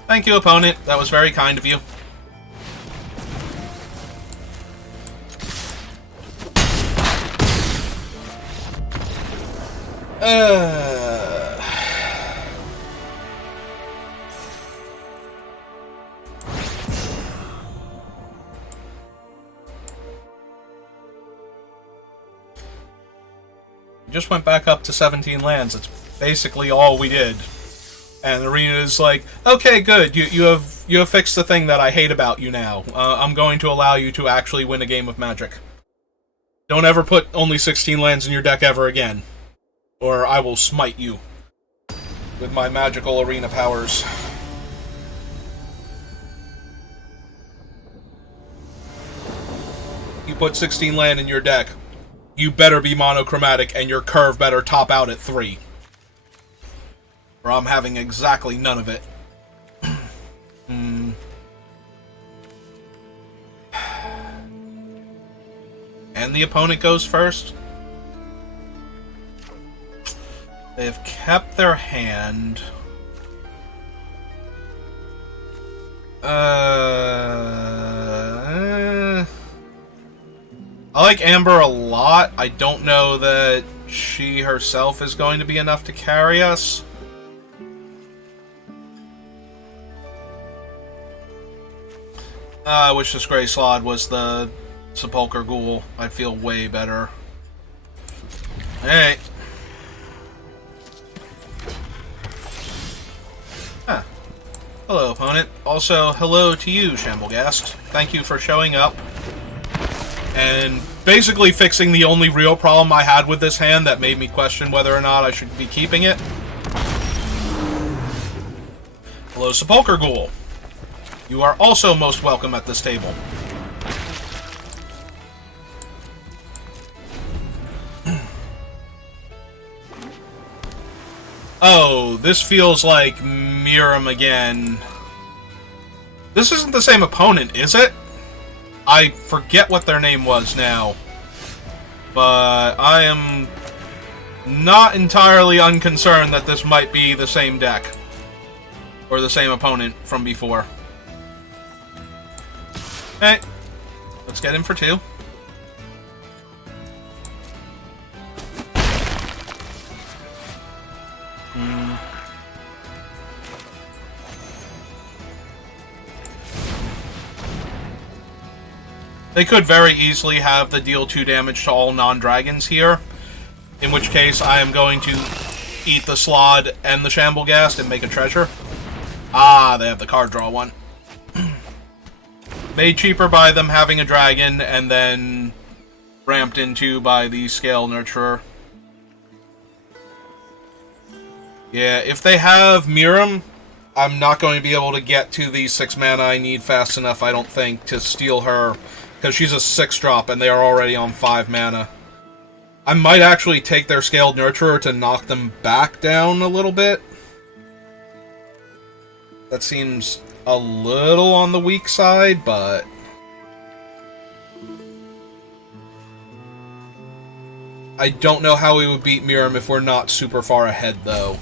Thank you, opponent. That was very kind of you. Just went back up to 17 lands. It's basically all we did. And the arena is like, okay, good. You have fixed the thing that I hate about you now. I'm going to allow you to actually win a game of Magic. Don't ever put only 16 lands in your deck ever again, or I will smite you with my magical arena powers. You put 16 land in your deck, you better be monochromatic, and your curve better top out at 3. Or I'm having exactly none of it. And the opponent goes first. They've kept their hand. I like Amber a lot. I don't know that she herself is going to be enough to carry us. I wish this Grey Slod was the Sepulchre Ghoul. I'd feel way better. Hey. Huh. Hello, opponent. Also, hello to you, Shamblegast. Thank you for showing up and basically fixing the only real problem I had with this hand that made me question whether or not I should be keeping it. Hello, Sepulchre Ghoul. You are also most welcome at this table. Oh, this feels like Miram again. This isn't the same opponent, is it? I forget what their name was now. But I am not entirely unconcerned that this might be the same deck. Or the same opponent from before. Hey, let's get him for 2. They could very easily have the deal 2 damage to all non-dragons here, in which case I am going to eat the Slod and the Shamblegast and make a treasure. Ah, they have the card draw one. Made cheaper by them having a dragon, and then ramped into by the Scale Nurturer. Yeah, if they have Miram, I'm not going to be able to get to the 6 mana I need fast enough, I don't think, to steal her, because she's a 6-drop and they are already on 5 mana. I might actually take their Scaled Nurturer to knock them back down a little bit. That seems a little on the weak side, but I don't know how we would beat Miram if we're not super far ahead, though.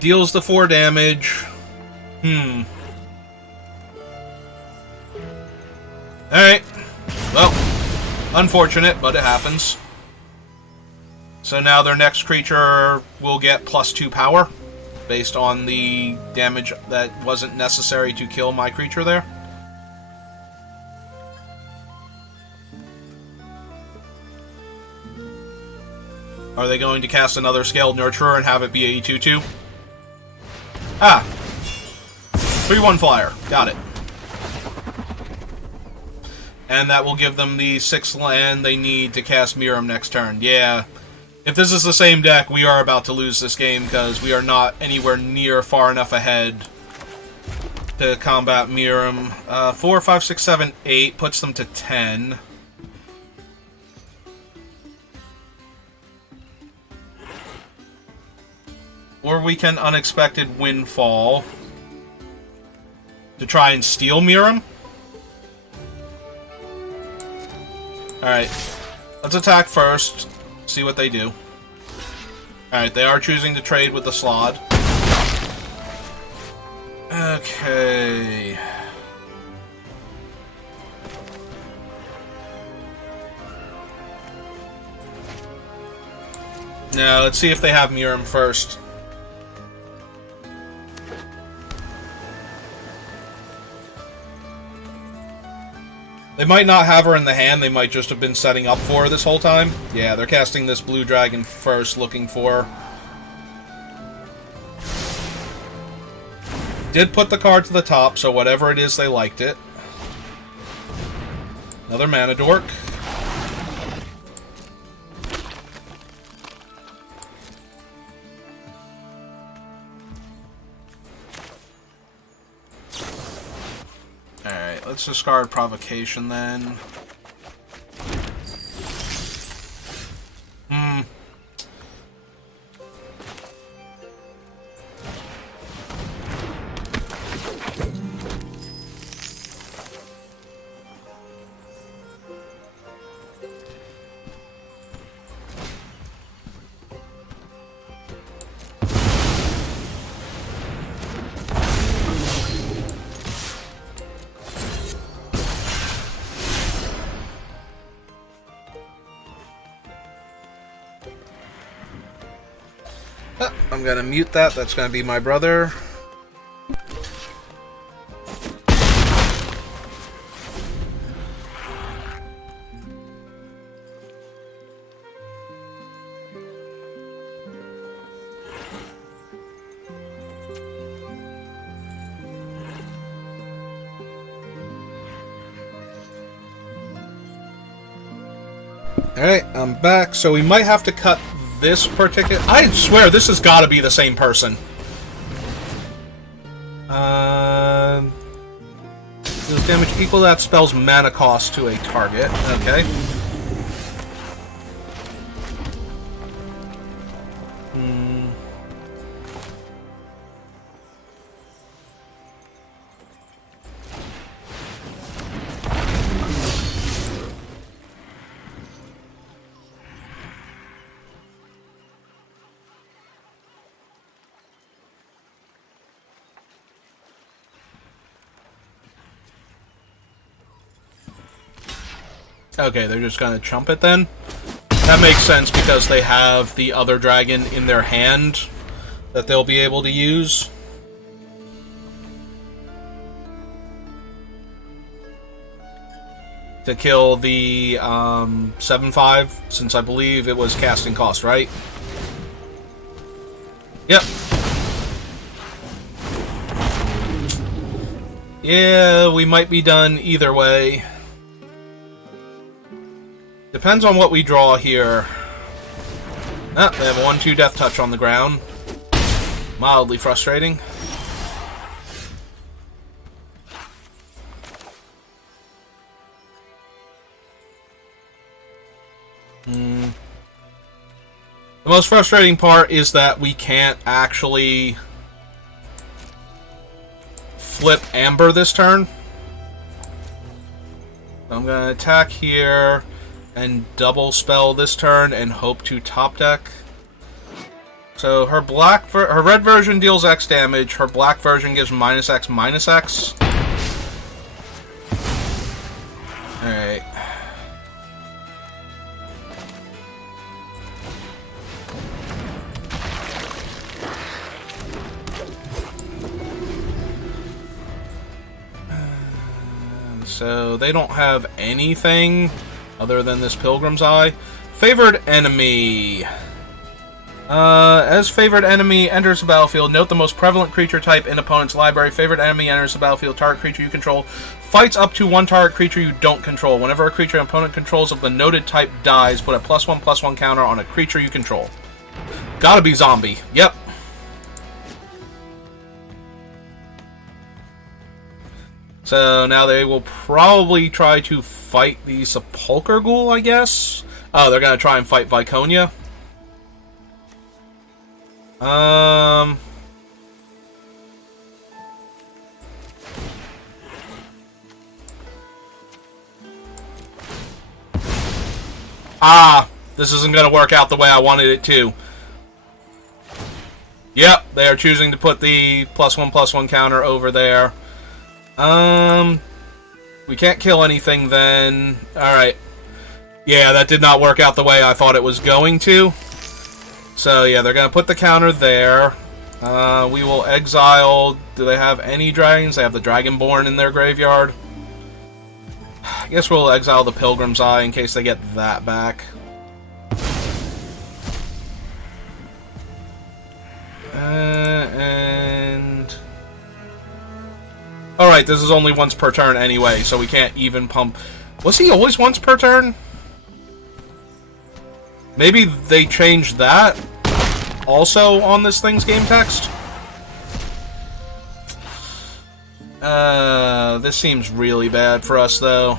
Deals the 4 damage. Alright. Well, unfortunate, but it happens. So now their next creature will get +2 power, based on the damage that wasn't necessary to kill my creature there. Are they going to cast another Scaled Nurturer and have it be a 2/2? Ah. 3/1 flyer. Got it. And that will give them the 6 land they need to cast Miram next turn. Yeah. If this is the same deck, we are about to lose this game because we are not anywhere near far enough ahead to combat Miram. 4, 5, 6, 7, 8 puts them to 10. Or we can Unexpected Windfall to try and steal Miram. Alright. Let's attack first. See what they do. Alright, they are choosing to trade with the Slod. Okay. Now, let's see if they have Miram first. They might not have her in the hand, they might just have been setting up for her this whole time. Yeah, they're casting this blue dragon first, looking for her. Did put the card to the top, so whatever it is, they liked it. Another mana dork. Alright, let's discard Provocation then. I'm gonna mute that. That's gonna be my brother. Alright, I'm back. So we might have to cut this particular... I swear this has got to be the same person. Deals damage equal to that spell's mana cost to a target. Okay. Okay, they're just gonna chump it then? That makes sense because they have the other dragon in their hand that they'll be able to use. To kill the 7/5, since I believe it was casting cost, right? Yep. Yeah, we might be done either way. Depends on what we draw here. Ah, they have a 1/2 death touch on the ground. Mildly frustrating. The most frustrating part is that we can't actually flip Amber this turn. I'm going to attack here and double spell this turn and hope to top deck. So her her red version deals X damage, her black version gives -X/-X. Alright. So they don't have anything other than this Pilgrim's Eye. Favored enemy. As favored enemy enters the battlefield, note the most prevalent creature type in opponent's library. Favored enemy enters the battlefield. Target creature you control fights up to one target creature you don't control. Whenever a creature an opponent controls of the noted type dies, put a +1/+1 counter on a creature you control. Gotta be zombie. Yep. So now they will probably try to fight the Sepulchre Ghoul, I guess. Oh, they're going to try and fight Viconia. This isn't going to work out the way I wanted it to. Yep, they are choosing to put the +1/+1 counter over there. We can't kill anything then. Alright. Yeah, that did not work out the way I thought it was going to. So, yeah, they're going to put the counter there. We will exile... Do they have any dragons? They have the Dragonborn in their graveyard. I guess we'll exile the Pilgrim's Eye in case they get that back. And... Alright, this is only once per turn anyway, so we can't even pump... Was he always once per turn? Maybe they changed that also on this thing's game text? This seems really bad for us, though.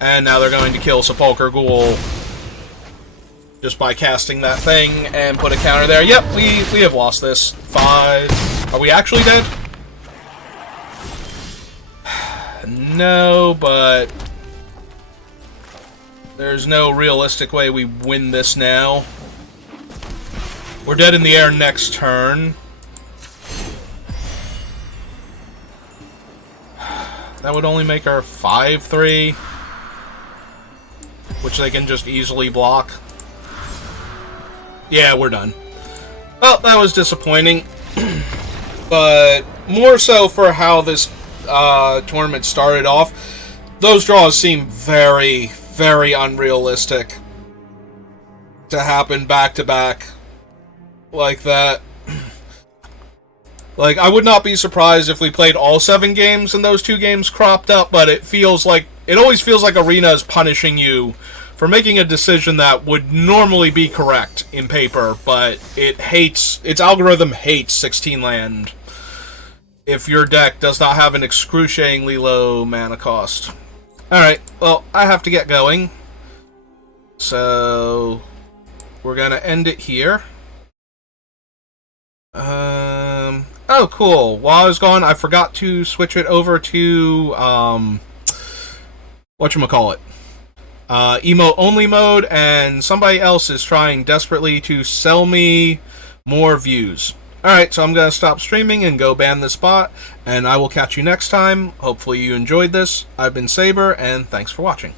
And now they're going to kill Sepulchre Ghoul just by casting that thing and put a counter there. Yep, we have lost this. 5. Are we actually dead? No, but there's no realistic way we win this now. We're dead in the air next turn. That would only make her 5/3, which they can just easily block. Yeah, we're done. Well, that was disappointing. But more so for how this tournament started off. Those draws seem very, very unrealistic to happen back-to-back like that. Like, I would not be surprised if we played all 7 games and those 2 games cropped up, but it always feels like Arena is punishing you for making a decision that would normally be correct in paper, but its algorithm hates 16 land if your deck does not have an excruciatingly low mana cost. Alright, well, I have to get going. So, we're gonna end it here. Oh, cool. While I was gone, I forgot to switch it over to, whatchamacallit. Emo-only mode, and somebody else is trying desperately to sell me more views. Alright, so I'm going to stop streaming and go ban this bot, and I will catch you next time. Hopefully you enjoyed this. I've been Saber, and thanks for watching.